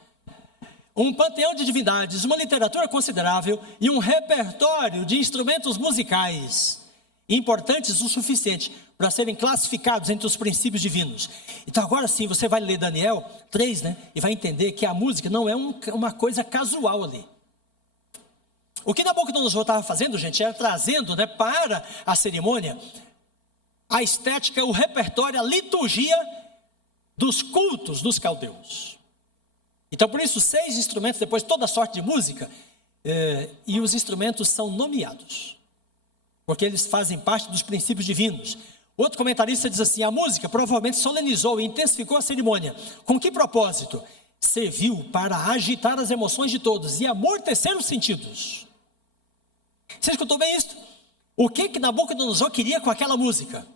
um panteão de divindades, uma literatura considerável e um repertório de instrumentos musicais importantes o suficiente para serem classificados entre os princípios divinos. Então agora sim, você vai ler Daniel 3, e vai entender que a música não é uma coisa casual ali. O que Nabucodonosor estava fazendo, gente, era trazendo para a cerimônia a estética, o repertório, a liturgia dos cultos dos caldeus. Então por isso 6 instrumentos, depois toda sorte de música, e os instrumentos são nomeados, porque eles fazem parte dos princípios divinos. Outro comentarista diz assim: a música provavelmente solenizou e intensificou a cerimônia. Com que propósito? Serviu para agitar as emoções de todos e amortecer os sentidos. Você escutou bem isso? O que Nabucodonosor queria com aquela música?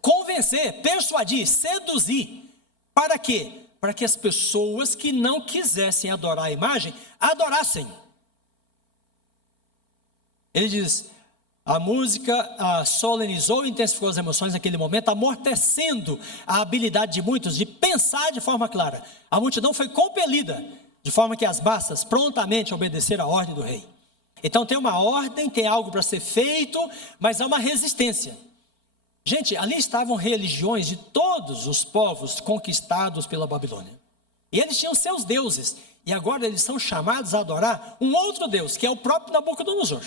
Convencer, persuadir, seduzir. Para quê? Para que as pessoas que não quisessem adorar a imagem, adorassem. Ele diz, a música solenizou e intensificou as emoções naquele momento, amortecendo a habilidade de muitos de pensar de forma clara. A multidão foi compelida, de forma que as massas prontamente obedeceram à ordem do rei. Então tem uma ordem, tem algo para ser feito, mas há uma resistência. Gente, ali estavam religiões de todos os povos conquistados pela Babilônia. E eles tinham seus deuses. E agora eles são chamados a adorar um outro Deus, que é o próprio Nabucodonosor.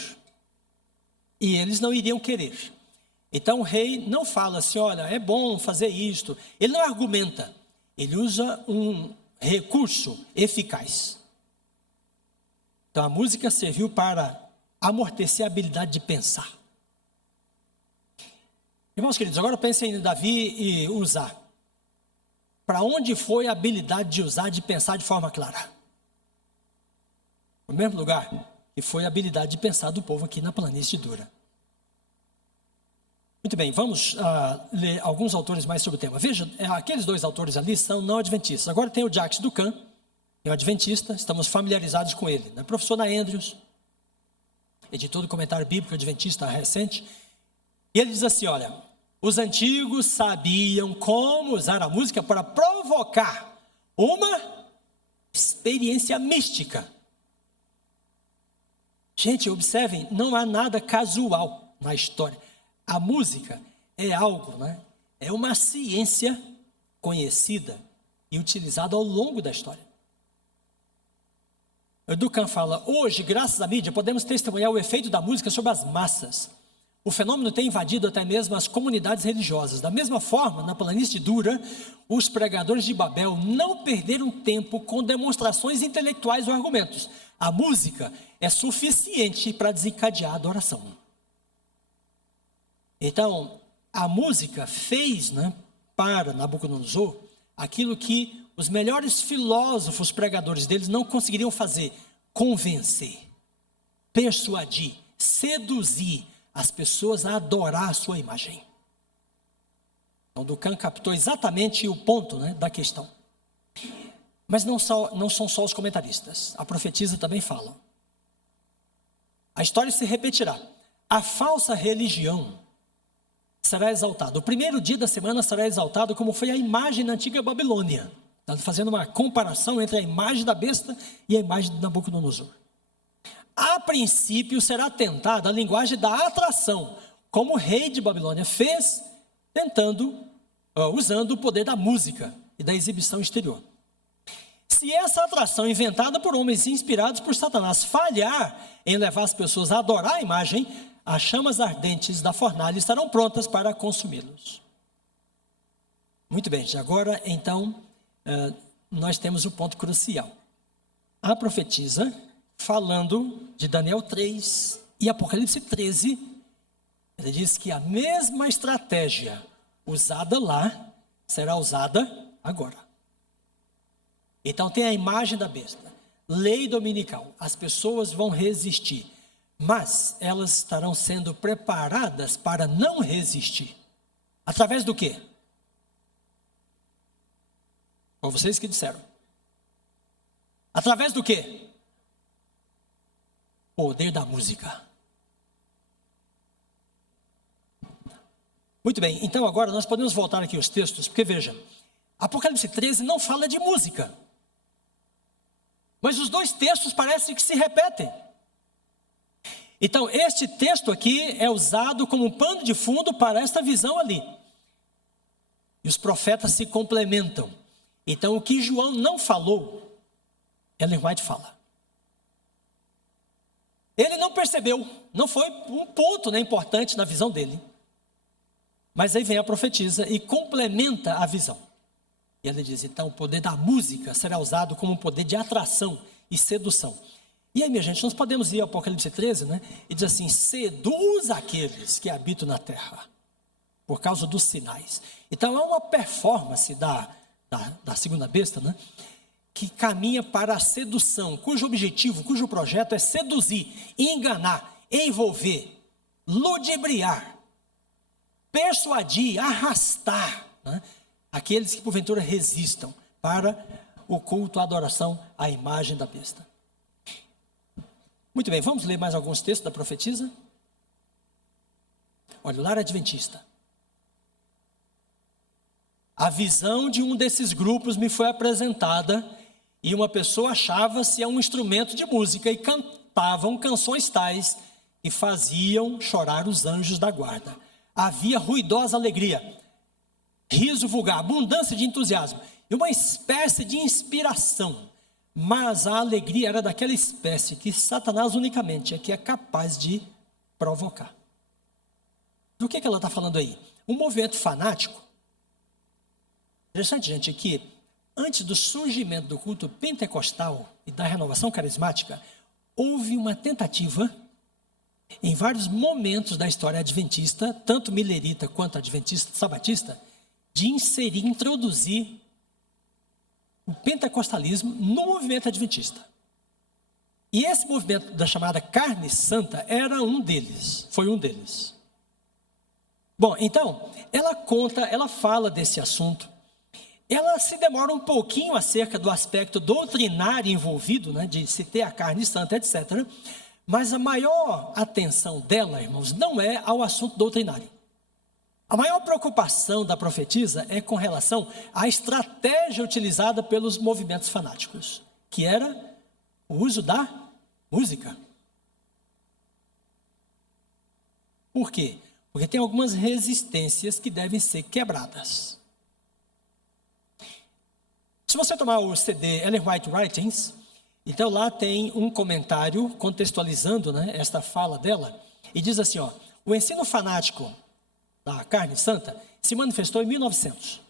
E eles não iriam querer. Então o rei não fala assim, olha, é bom fazer isto. Ele não argumenta. Ele usa um recurso eficaz. Então a música serviu para amortecer a habilidade de pensar. Irmãos queridos, agora pensem em Davi e Uzá. Para onde foi a habilidade de usar, de pensar de forma clara? No mesmo lugar que foi a habilidade de pensar do povo aqui na planície de Dura. Muito bem, vamos ler alguns autores mais sobre o tema. Veja, aqueles 2 autores ali são não adventistas. Agora tem o Jacques Ducan, que é um adventista, estamos familiarizados com ele. Professor na Andrews, editor do comentário bíblico adventista recente. E ele diz assim, olha, os antigos sabiam como usar a música para provocar uma experiência mística. Gente, observem, não há nada casual na história. A música é algo, é uma ciência conhecida e utilizada ao longo da história. O Ducan fala, hoje, graças à mídia, podemos testemunhar o efeito da música sobre as massas. O fenômeno tem invadido até mesmo as comunidades religiosas. Da mesma forma, na planície de Dura, os pregadores de Babel não perderam tempo com demonstrações intelectuais ou argumentos. A música é suficiente para desencadear a adoração. Então, a música fez, para Nabucodonosor, aquilo que os melhores filósofos pregadores deles não conseguiriam fazer: convencer, persuadir, seduzir as pessoas a adorar a sua imagem. Então, Ducan captou exatamente o ponto da questão. Mas não são só os comentaristas. A profetisa também fala. A história se repetirá. A falsa religião será exaltada. O primeiro dia da semana será exaltado como foi a imagem na antiga Babilônia. Está fazendo uma comparação entre a imagem da besta e a imagem de Nabucodonosor. A princípio será tentada a linguagem da atração, como o rei de Babilônia fez, usando o poder da música e da exibição exterior. Se essa atração inventada por homens inspirados por Satanás falhar em levar as pessoas a adorar a imagem, as chamas ardentes da fornalha estarão prontas para consumi-los. Muito bem, agora então nós temos o ponto crucial. A profetisa, falando de Daniel 3, E Apocalipse 13, ele diz que a mesma estratégia usada lá será usada agora. Então tem a imagem da besta, lei dominical, as pessoas vão resistir, mas elas estarão sendo preparadas para não resistir. Através do quê? Foi vocês que disseram. Através do quê? Poder da música. Muito bem, então agora nós podemos voltar aqui aos textos, porque veja, Apocalipse 13 não fala de música. Mas os dois textos parecem que se repetem. Então, este texto aqui é usado como pano de fundo para esta visão ali. E os profetas se complementam. Então, o que João não falou, Ellen White fala. Ele não percebeu, não foi um ponto, né, importante na visão dele. Mas aí vem a profetisa e complementa a visão. E ele diz, então, o poder da música será usado como um poder de atração e sedução. E aí, minha gente, nós podemos ir ao Apocalipse 13, né? E diz assim, seduz aqueles que habitam na terra, por causa dos sinais. Então, é uma performance da segunda besta, né? Que caminha para a sedução, cujo objetivo, cujo projeto é seduzir, enganar, envolver, ludibriar, persuadir, arrastar, né? Aqueles que porventura resistam para o culto, a adoração à imagem da besta. Muito bem, vamos ler mais alguns textos da profetisa? Olha, o lar adventista. A visão de um desses grupos me foi apresentada e uma pessoa achava-se a um instrumento de música e cantavam canções tais que faziam chorar os anjos da guarda. Havia ruidosa alegria, riso vulgar, abundância de entusiasmo e uma espécie de inspiração. Mas a alegria era daquela espécie que Satanás unicamente é que é capaz de provocar. Do que ela está falando aí? Um movimento fanático. Interessante, gente, que antes do surgimento do culto pentecostal e da renovação carismática, houve uma tentativa, em vários momentos da história adventista, tanto milerita quanto adventista, sabatista, de inserir, introduzir o pentecostalismo no movimento adventista. E esse movimento da chamada carne santa era um deles, foi um deles. Bom, então, ela fala desse assunto, ela se demora um pouquinho acerca do aspecto doutrinário envolvido, né, de se ter a carne santa, etc. Mas a maior atenção dela, irmãos, não é ao assunto doutrinário. A maior preocupação da profetisa é com relação à estratégia utilizada pelos movimentos fanáticos, que era o uso da música. Por quê? Porque tem algumas resistências que devem ser quebradas. Se você tomar o CD Ellen White Writings, então lá tem um comentário contextualizando, né, esta fala dela, e diz assim, ó, o ensino fanático da carne santa se manifestou em 1900,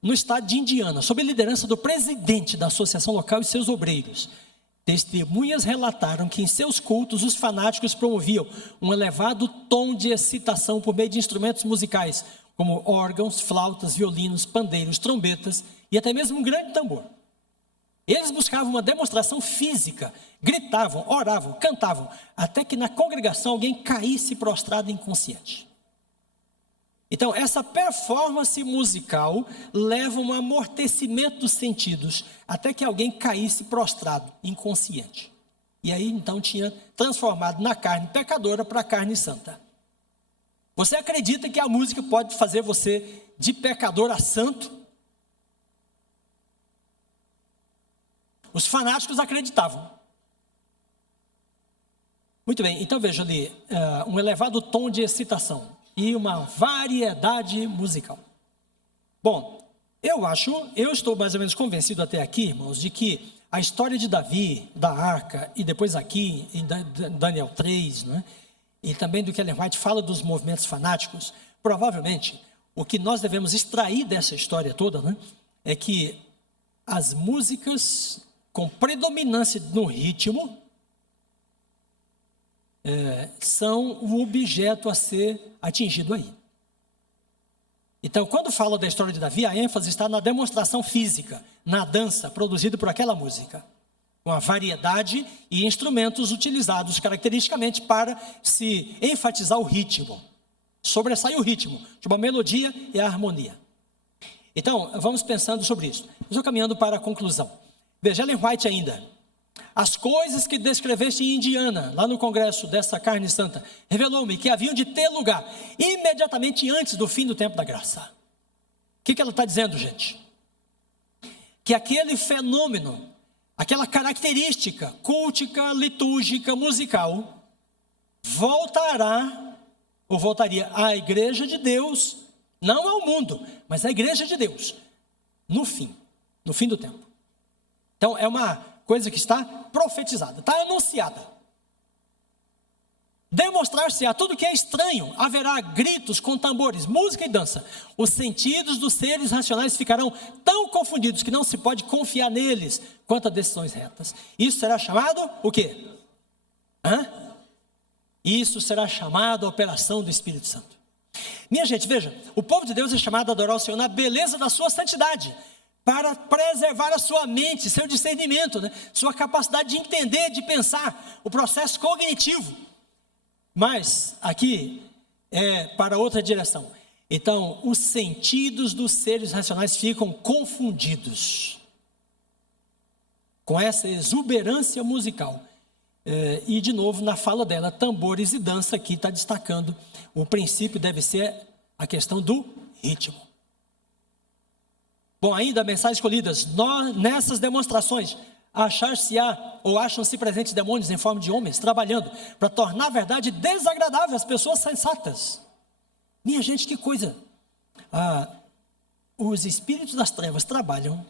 no estado de Indiana, sob a liderança do presidente da associação local e seus obreiros. Testemunhas relataram que em seus cultos os fanáticos promoviam um elevado tom de excitação por meio de instrumentos musicais, como órgãos, flautas, violinos, pandeiros, trombetas e até mesmo um grande tambor. Eles buscavam uma demonstração física, gritavam, oravam, cantavam, até que na congregação alguém caísse prostrado inconsciente. Então, essa performance musical leva a um amortecimento dos sentidos, até que alguém caísse prostrado, inconsciente. E aí, então, tinha transformado na carne pecadora para a carne santa. Você acredita que a música pode fazer você de pecador a santo? Os fanáticos acreditavam. Muito bem, então veja ali, um elevado tom de excitação e uma variedade musical. Bom, eu estou mais ou menos convencido até aqui, irmãos, de que a história de Davi, da arca, e depois aqui em Daniel 3, né, e também do que Ellen White fala dos movimentos fanáticos, provavelmente o que nós devemos extrair dessa história toda, né, é que as músicas com predominância no ritmo, são o objeto a ser atingido aí. Então, quando falo da história de Davi, a ênfase está na demonstração física, na dança produzida por aquela música, com a variedade e instrumentos utilizados caracteristicamente para se enfatizar o ritmo, sobressair o ritmo, tipo a melodia e a harmonia. Então, vamos pensando sobre isso. Estou caminhando para a conclusão. Veja, Ellen White ainda. As coisas que descreveste em Indiana, lá no congresso dessa carne santa, revelou-me que haviam de ter lugar imediatamente antes do fim do tempo da graça. O que ela está dizendo, gente? Que aquele fenômeno, aquela característica cultica, litúrgica, musical, voltaria à igreja de Deus, não ao mundo, mas à igreja de Deus, no fim do tempo. Então, é uma coisa que está profetizada, está anunciada. Demonstrar-se a tudo que é estranho, haverá gritos com tambores, música e dança. Os sentidos dos seres racionais ficarão tão confundidos que não se pode confiar neles quanto a decisões retas. Isso será chamado o quê? Isso será chamado a operação do Espírito Santo. Minha gente, veja, o povo de Deus é chamado a adorar o Senhor na beleza da sua santidade, para preservar a sua mente, seu discernimento, sua capacidade de entender, de pensar, o processo cognitivo. Mas aqui é para outra direção. Então, os sentidos dos seres racionais ficam confundidos com essa exuberância musical. E de novo, na fala dela, tambores e dança, aqui está destacando, o princípio deve ser a questão do ritmo. Bom, ainda, mensagens escolhidas, nessas demonstrações, acham-se presentes demônios em forma de homens, trabalhando para tornar a verdade desagradável às pessoas sensatas. Minha gente, que coisa! Os espíritos das trevas trabalham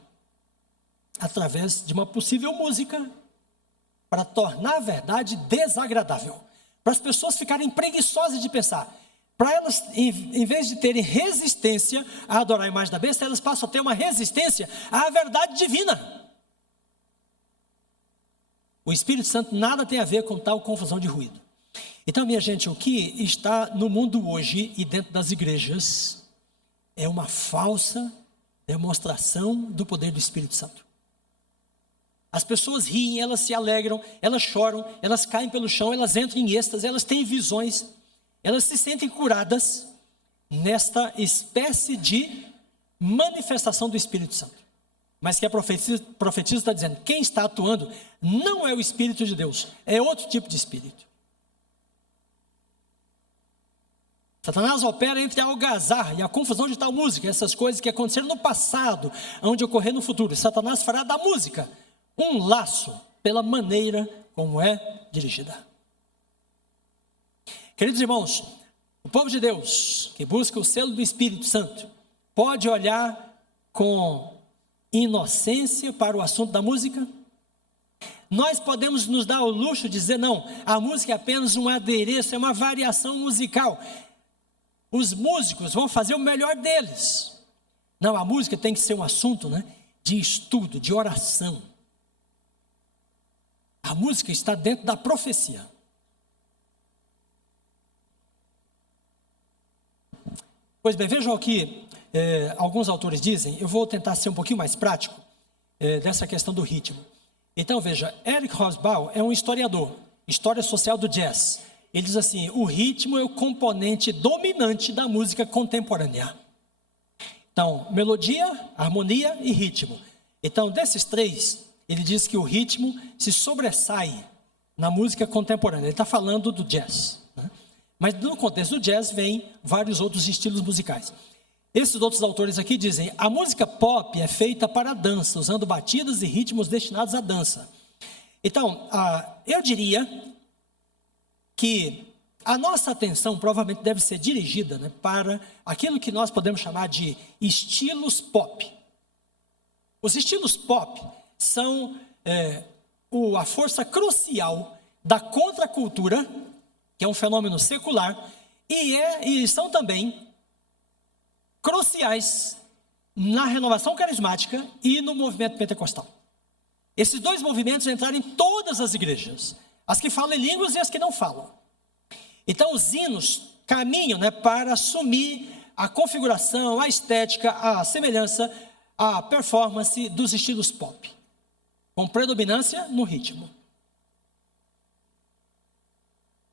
através de uma possível música para tornar a verdade desagradável, para as pessoas ficarem preguiçosas de pensar. Para elas, em vez de terem resistência a adorar a imagem da besta, elas passam a ter uma resistência à verdade divina. O Espírito Santo nada tem a ver com tal confusão de ruído. Então, minha gente, o que está no mundo hoje e dentro das igrejas é uma falsa demonstração do poder do Espírito Santo. As pessoas riem, elas se alegram, elas choram, elas caem pelo chão, elas entram em êxtase, elas têm visões. Elas se sentem curadas nesta espécie de manifestação do Espírito Santo. Mas que a profetisa está dizendo, quem está atuando não é o Espírito de Deus, é outro tipo de espírito. Satanás opera entre a algazarra e a confusão de tal música, essas coisas que aconteceram no passado, onde ocorrer no futuro. Satanás fará da música um laço pela maneira como é dirigida. Queridos irmãos, o povo de Deus, que busca o selo do Espírito Santo, pode olhar com inocência para o assunto da música? Nós podemos nos dar o luxo de dizer, não, a música é apenas um adereço, é uma variação musical. Os músicos vão fazer o melhor deles. Não, a música tem que ser um assunto, de estudo, de oração. A música está dentro da profecia. Pois bem, vejam o que alguns autores dizem. Eu vou tentar ser um pouquinho mais prático dessa questão do ritmo. Então veja, Eric Hobsbawm é um historiador, história social do jazz. Ele diz assim, o ritmo é o componente dominante da música contemporânea. Então, melodia, harmonia e ritmo. Então, desses três, ele diz que o ritmo se sobressai na música contemporânea. Ele está falando do jazz, Mas no contexto do jazz vem vários outros estilos musicais. Esses outros autores aqui dizem, a música pop é feita para a dança, usando batidas e ritmos destinados à dança. Então, eu diria que a nossa atenção provavelmente deve ser dirigida para aquilo que nós podemos chamar de estilos pop. Os estilos pop são a força crucial da contracultura, que é um fenômeno secular, e são também cruciais na renovação carismática e no movimento pentecostal. Esses dois movimentos entraram em todas as igrejas, as que falam em línguas e as que não falam. Então os hinos caminham, né, para assumir a configuração, a estética, a semelhança, a performance dos estilos pop, com predominância no ritmo.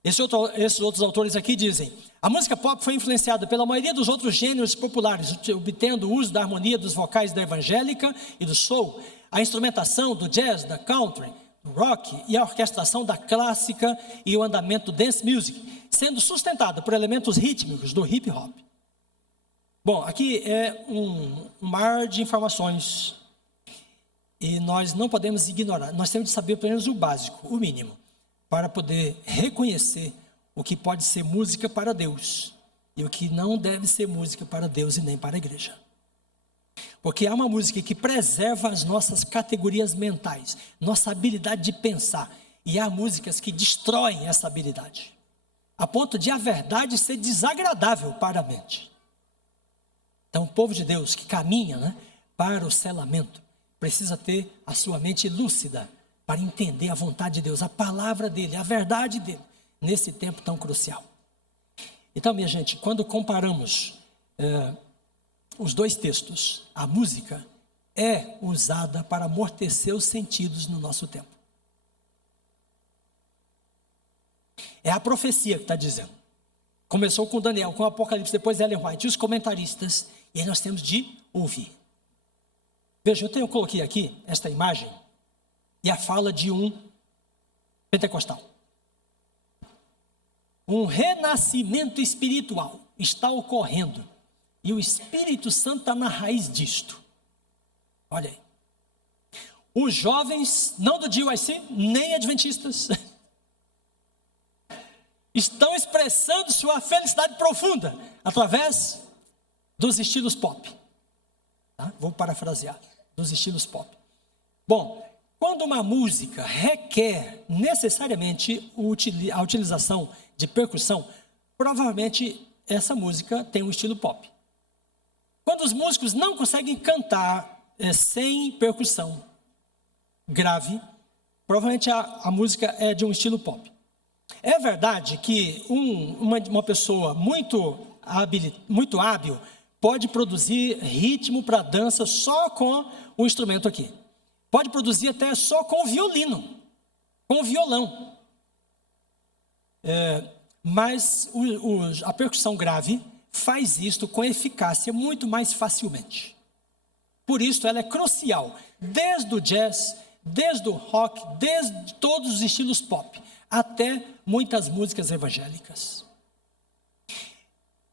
Esses outros autores aqui dizem: a música pop foi influenciada pela maioria dos outros gêneros populares, obtendo o uso da harmonia dos vocais da evangélica e do soul, a instrumentação do jazz, da country, do rock e a orquestração da clássica e o andamento do dance music, sendo sustentada por elementos rítmicos do hip hop. Bom, aqui é um mar de informações e nós não podemos ignorar. Nós temos de saber pelo menos o básico, o mínimo, para poder reconhecer o que pode ser música para Deus e o que não deve ser música para Deus e nem para a igreja. Porque há uma música que preserva as nossas categorias mentais, nossa habilidade de pensar, e há músicas que destroem essa habilidade, a ponto de a verdade ser desagradável para a mente. Então o povo de Deus que caminha, né, para o selamento, precisa ter a sua mente lúcida para entender a vontade de Deus, a palavra dele, a verdade dele, nesse tempo tão crucial. Então, minha gente, quando comparamos os dois textos, a música é usada para amortecer os sentidos no nosso tempo. É a profecia que está dizendo. Começou com Daniel, com o Apocalipse, depois Ellen White, e os comentaristas, e aí nós temos de ouvir. Veja, eu coloquei aqui esta imagem, e a fala de um pentecostal. Um renascimento espiritual está ocorrendo, e o Espírito Santo está na raiz disto. Olha aí. Os jovens, não do GYC, nem adventistas, estão expressando sua felicidade profunda através dos estilos pop. Tá? Vou parafrasear, dos estilos pop. Bom, quando uma música requer necessariamente a utilização de percussão, provavelmente essa música tem um estilo pop. Quando os músicos não conseguem cantar sem percussão grave, provavelmente a música é de um estilo pop. É verdade que uma pessoa muito hábil pode produzir ritmo para dança só com o instrumento aqui. Pode produzir até só com o violino, com o violão. Mas a percussão grave faz isto com eficácia muito mais facilmente. Por isso ela é crucial, desde o jazz, desde o rock, desde todos os estilos pop, até muitas músicas evangélicas.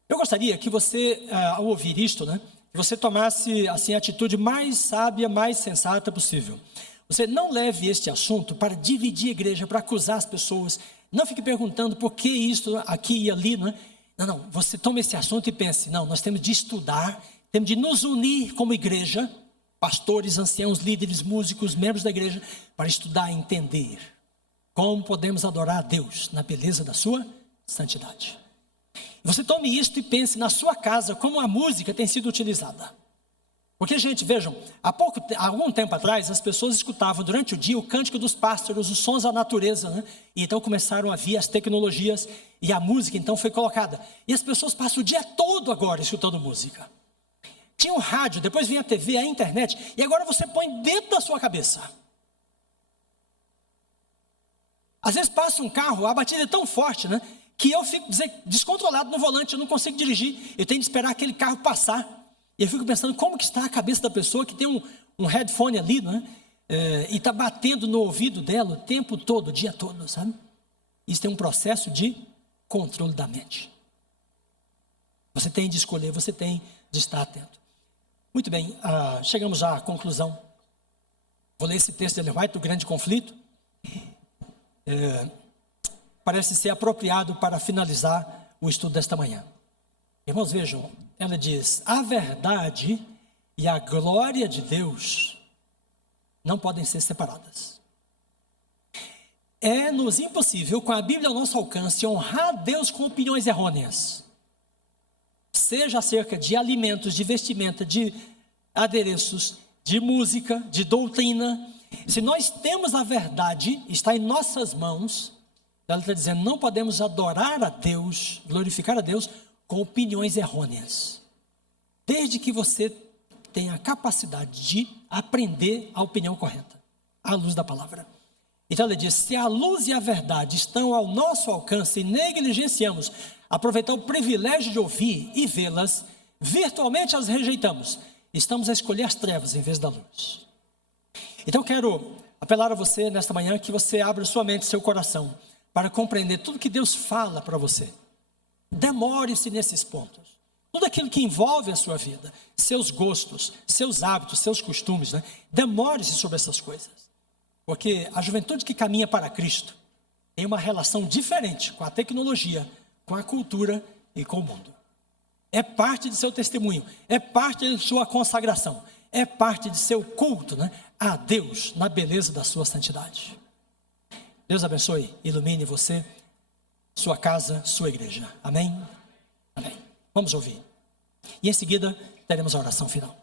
Eu gostaria que você, ao ouvir isto, né, que você tomasse assim, a atitude mais sábia, mais sensata possível. Você não leve este assunto para dividir a igreja, para acusar as pessoas. Não fique perguntando por que isso aqui e ali, né? Não, você toma esse assunto e pense, não, nós temos de estudar, temos de nos unir como igreja, pastores, anciãos, líderes, músicos, membros da igreja, para estudar e entender como podemos adorar a Deus na beleza da sua santidade. Você tome isto e pense na sua casa como a música tem sido utilizada. Porque, gente, vejam, há algum tempo atrás, as pessoas escutavam durante o dia o cântico dos pássaros, os sons da natureza, né? E então começaram a vir as tecnologias e a música então foi colocada. E as pessoas passam o dia todo agora escutando música. Tinha um rádio, depois vinha a TV, a internet, e agora você põe dentro da sua cabeça. Às vezes passa um carro, a batida é tão forte, né? Que eu fico descontrolado no volante, eu não consigo dirigir, eu tenho de esperar aquele carro passar. E eu fico pensando, como que está a cabeça da pessoa que tem um headphone ali, né? E está batendo no ouvido dela o tempo todo, o dia todo, sabe? Isso é um processo de controle da mente. Você tem de escolher, você tem de estar atento. Muito bem, chegamos já à conclusão. Vou ler esse texto de Ellen White, do Grande Conflito. Parece ser apropriado para finalizar o estudo desta manhã. Irmãos, vejam, ela diz, a verdade e a glória de Deus não podem ser separadas. É-nos impossível, com a Bíblia ao nosso alcance, honrar Deus com opiniões errôneas. Seja acerca de alimentos, de vestimenta, de adereços, de música, de doutrina. Se nós temos a verdade, está em nossas mãos, Então ela está dizendo, não podemos adorar a Deus, glorificar a Deus com opiniões errôneas. Desde que você tenha a capacidade de aprender a opinião correta, à luz da palavra. Então ela diz, se a luz e a verdade estão ao nosso alcance e negligenciamos aproveitar o privilégio de ouvir e vê-las, virtualmente as rejeitamos. Estamos a escolher as trevas em vez da luz. Então quero apelar a você nesta manhã que você abra sua mente e seu coração para compreender tudo que Deus fala para você. Demore-se nesses pontos. Tudo aquilo que envolve a sua vida, seus gostos, seus hábitos, seus costumes, né? Demore-se sobre essas coisas. Porque a juventude que caminha para Cristo tem uma relação diferente com a tecnologia, com a cultura e com o mundo. É parte de seu testemunho, é parte de sua consagração, é parte de seu culto, né, a Deus na beleza da sua santidade. Deus abençoe, ilumine você, sua casa, sua igreja. Amém? Amém. Vamos ouvir. E em seguida teremos a oração final.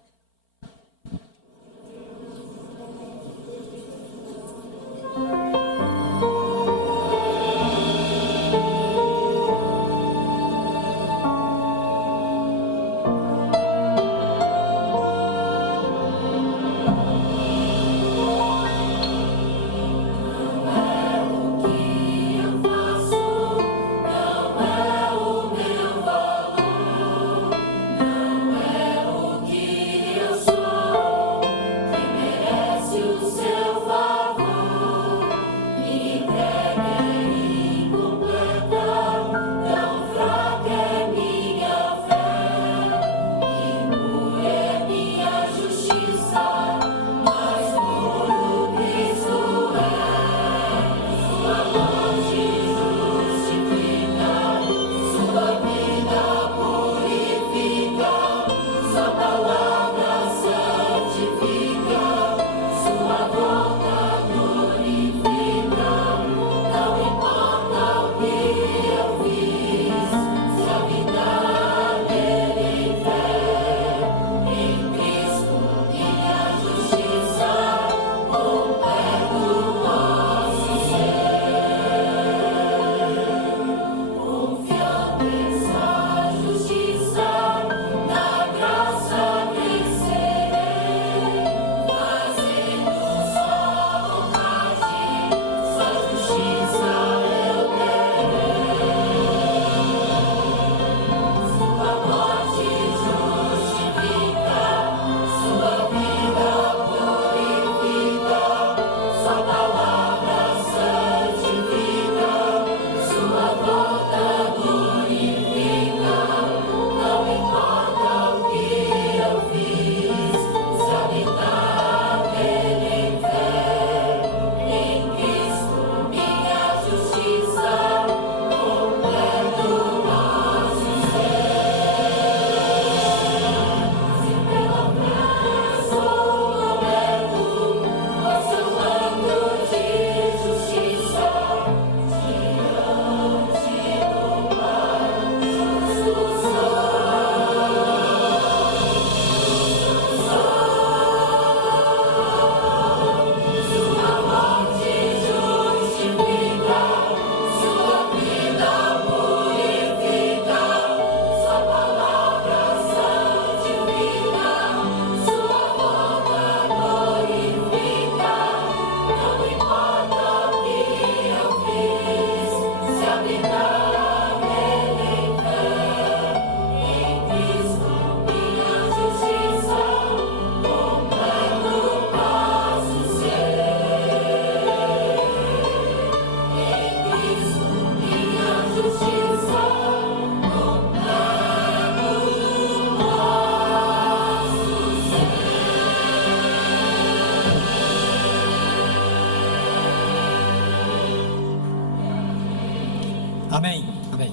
Amém, amém.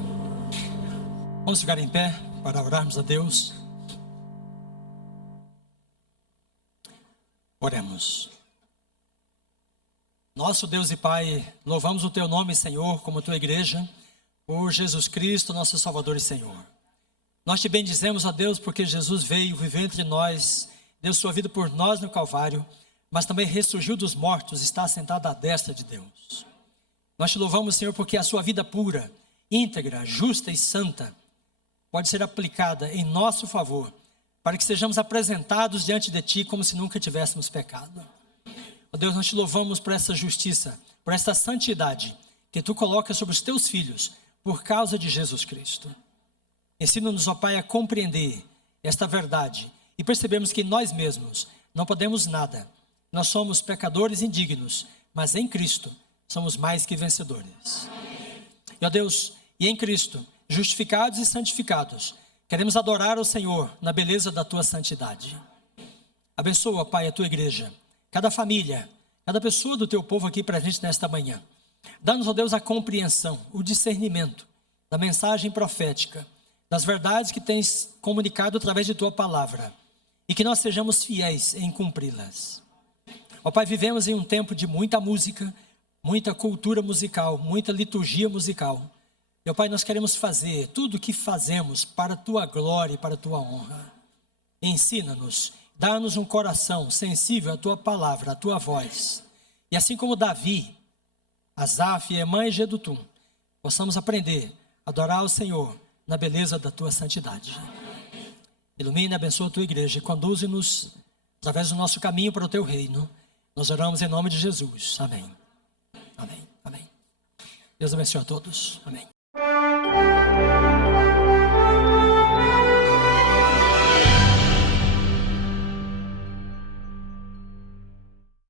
Vamos ficar em pé para orarmos a Deus. Oremos. Nosso Deus e Pai, louvamos o Teu nome, Senhor, como Tua igreja, por Jesus Cristo, nosso Salvador e Senhor. Nós Te bendizemos, ó Deus, porque Jesus veio, viveu entre nós, deu Sua vida por nós no Calvário, mas também ressurgiu dos mortos, está assentado à destra de Deus. Nós te louvamos, Senhor, porque a sua vida pura, íntegra, justa e santa pode ser aplicada em nosso favor, para que sejamos apresentados diante de ti como se nunca tivéssemos pecado. Ó Deus, nós te louvamos por essa justiça, por essa santidade que tu colocas sobre os teus filhos por causa de Jesus Cristo. Ensina-nos, ó Pai, a compreender esta verdade e percebemos que nós mesmos não podemos nada. Nós somos pecadores indignos, mas em Cristo somos mais que vencedores. E ó Deus, e em Cristo, justificados e santificados, queremos adorar o Senhor na beleza da tua santidade. Abençoa, Pai, a tua igreja, cada família, cada pessoa do teu povo aqui presente nesta manhã. Dá-nos, ó Deus, a compreensão, o discernimento da mensagem profética, das verdades que tens comunicado através de tua palavra, e que nós sejamos fiéis em cumpri-las. Ó Pai, vivemos em um tempo de muita música, muita cultura musical, muita liturgia musical. Meu Pai, nós queremos fazer tudo o que fazemos para a tua glória e para a tua honra. Ensina-nos, dá-nos um coração sensível à tua palavra, à tua voz. E assim como Davi, Asaf, Emã e Jedutum, possamos aprender a adorar ao Senhor na beleza da tua santidade. Ilumina e abençoa a tua igreja e conduze-nos através do nosso caminho para o teu reino. Nós oramos em nome de Jesus. Amém. Amém. Amém. Deus abençoe a todos. Amém.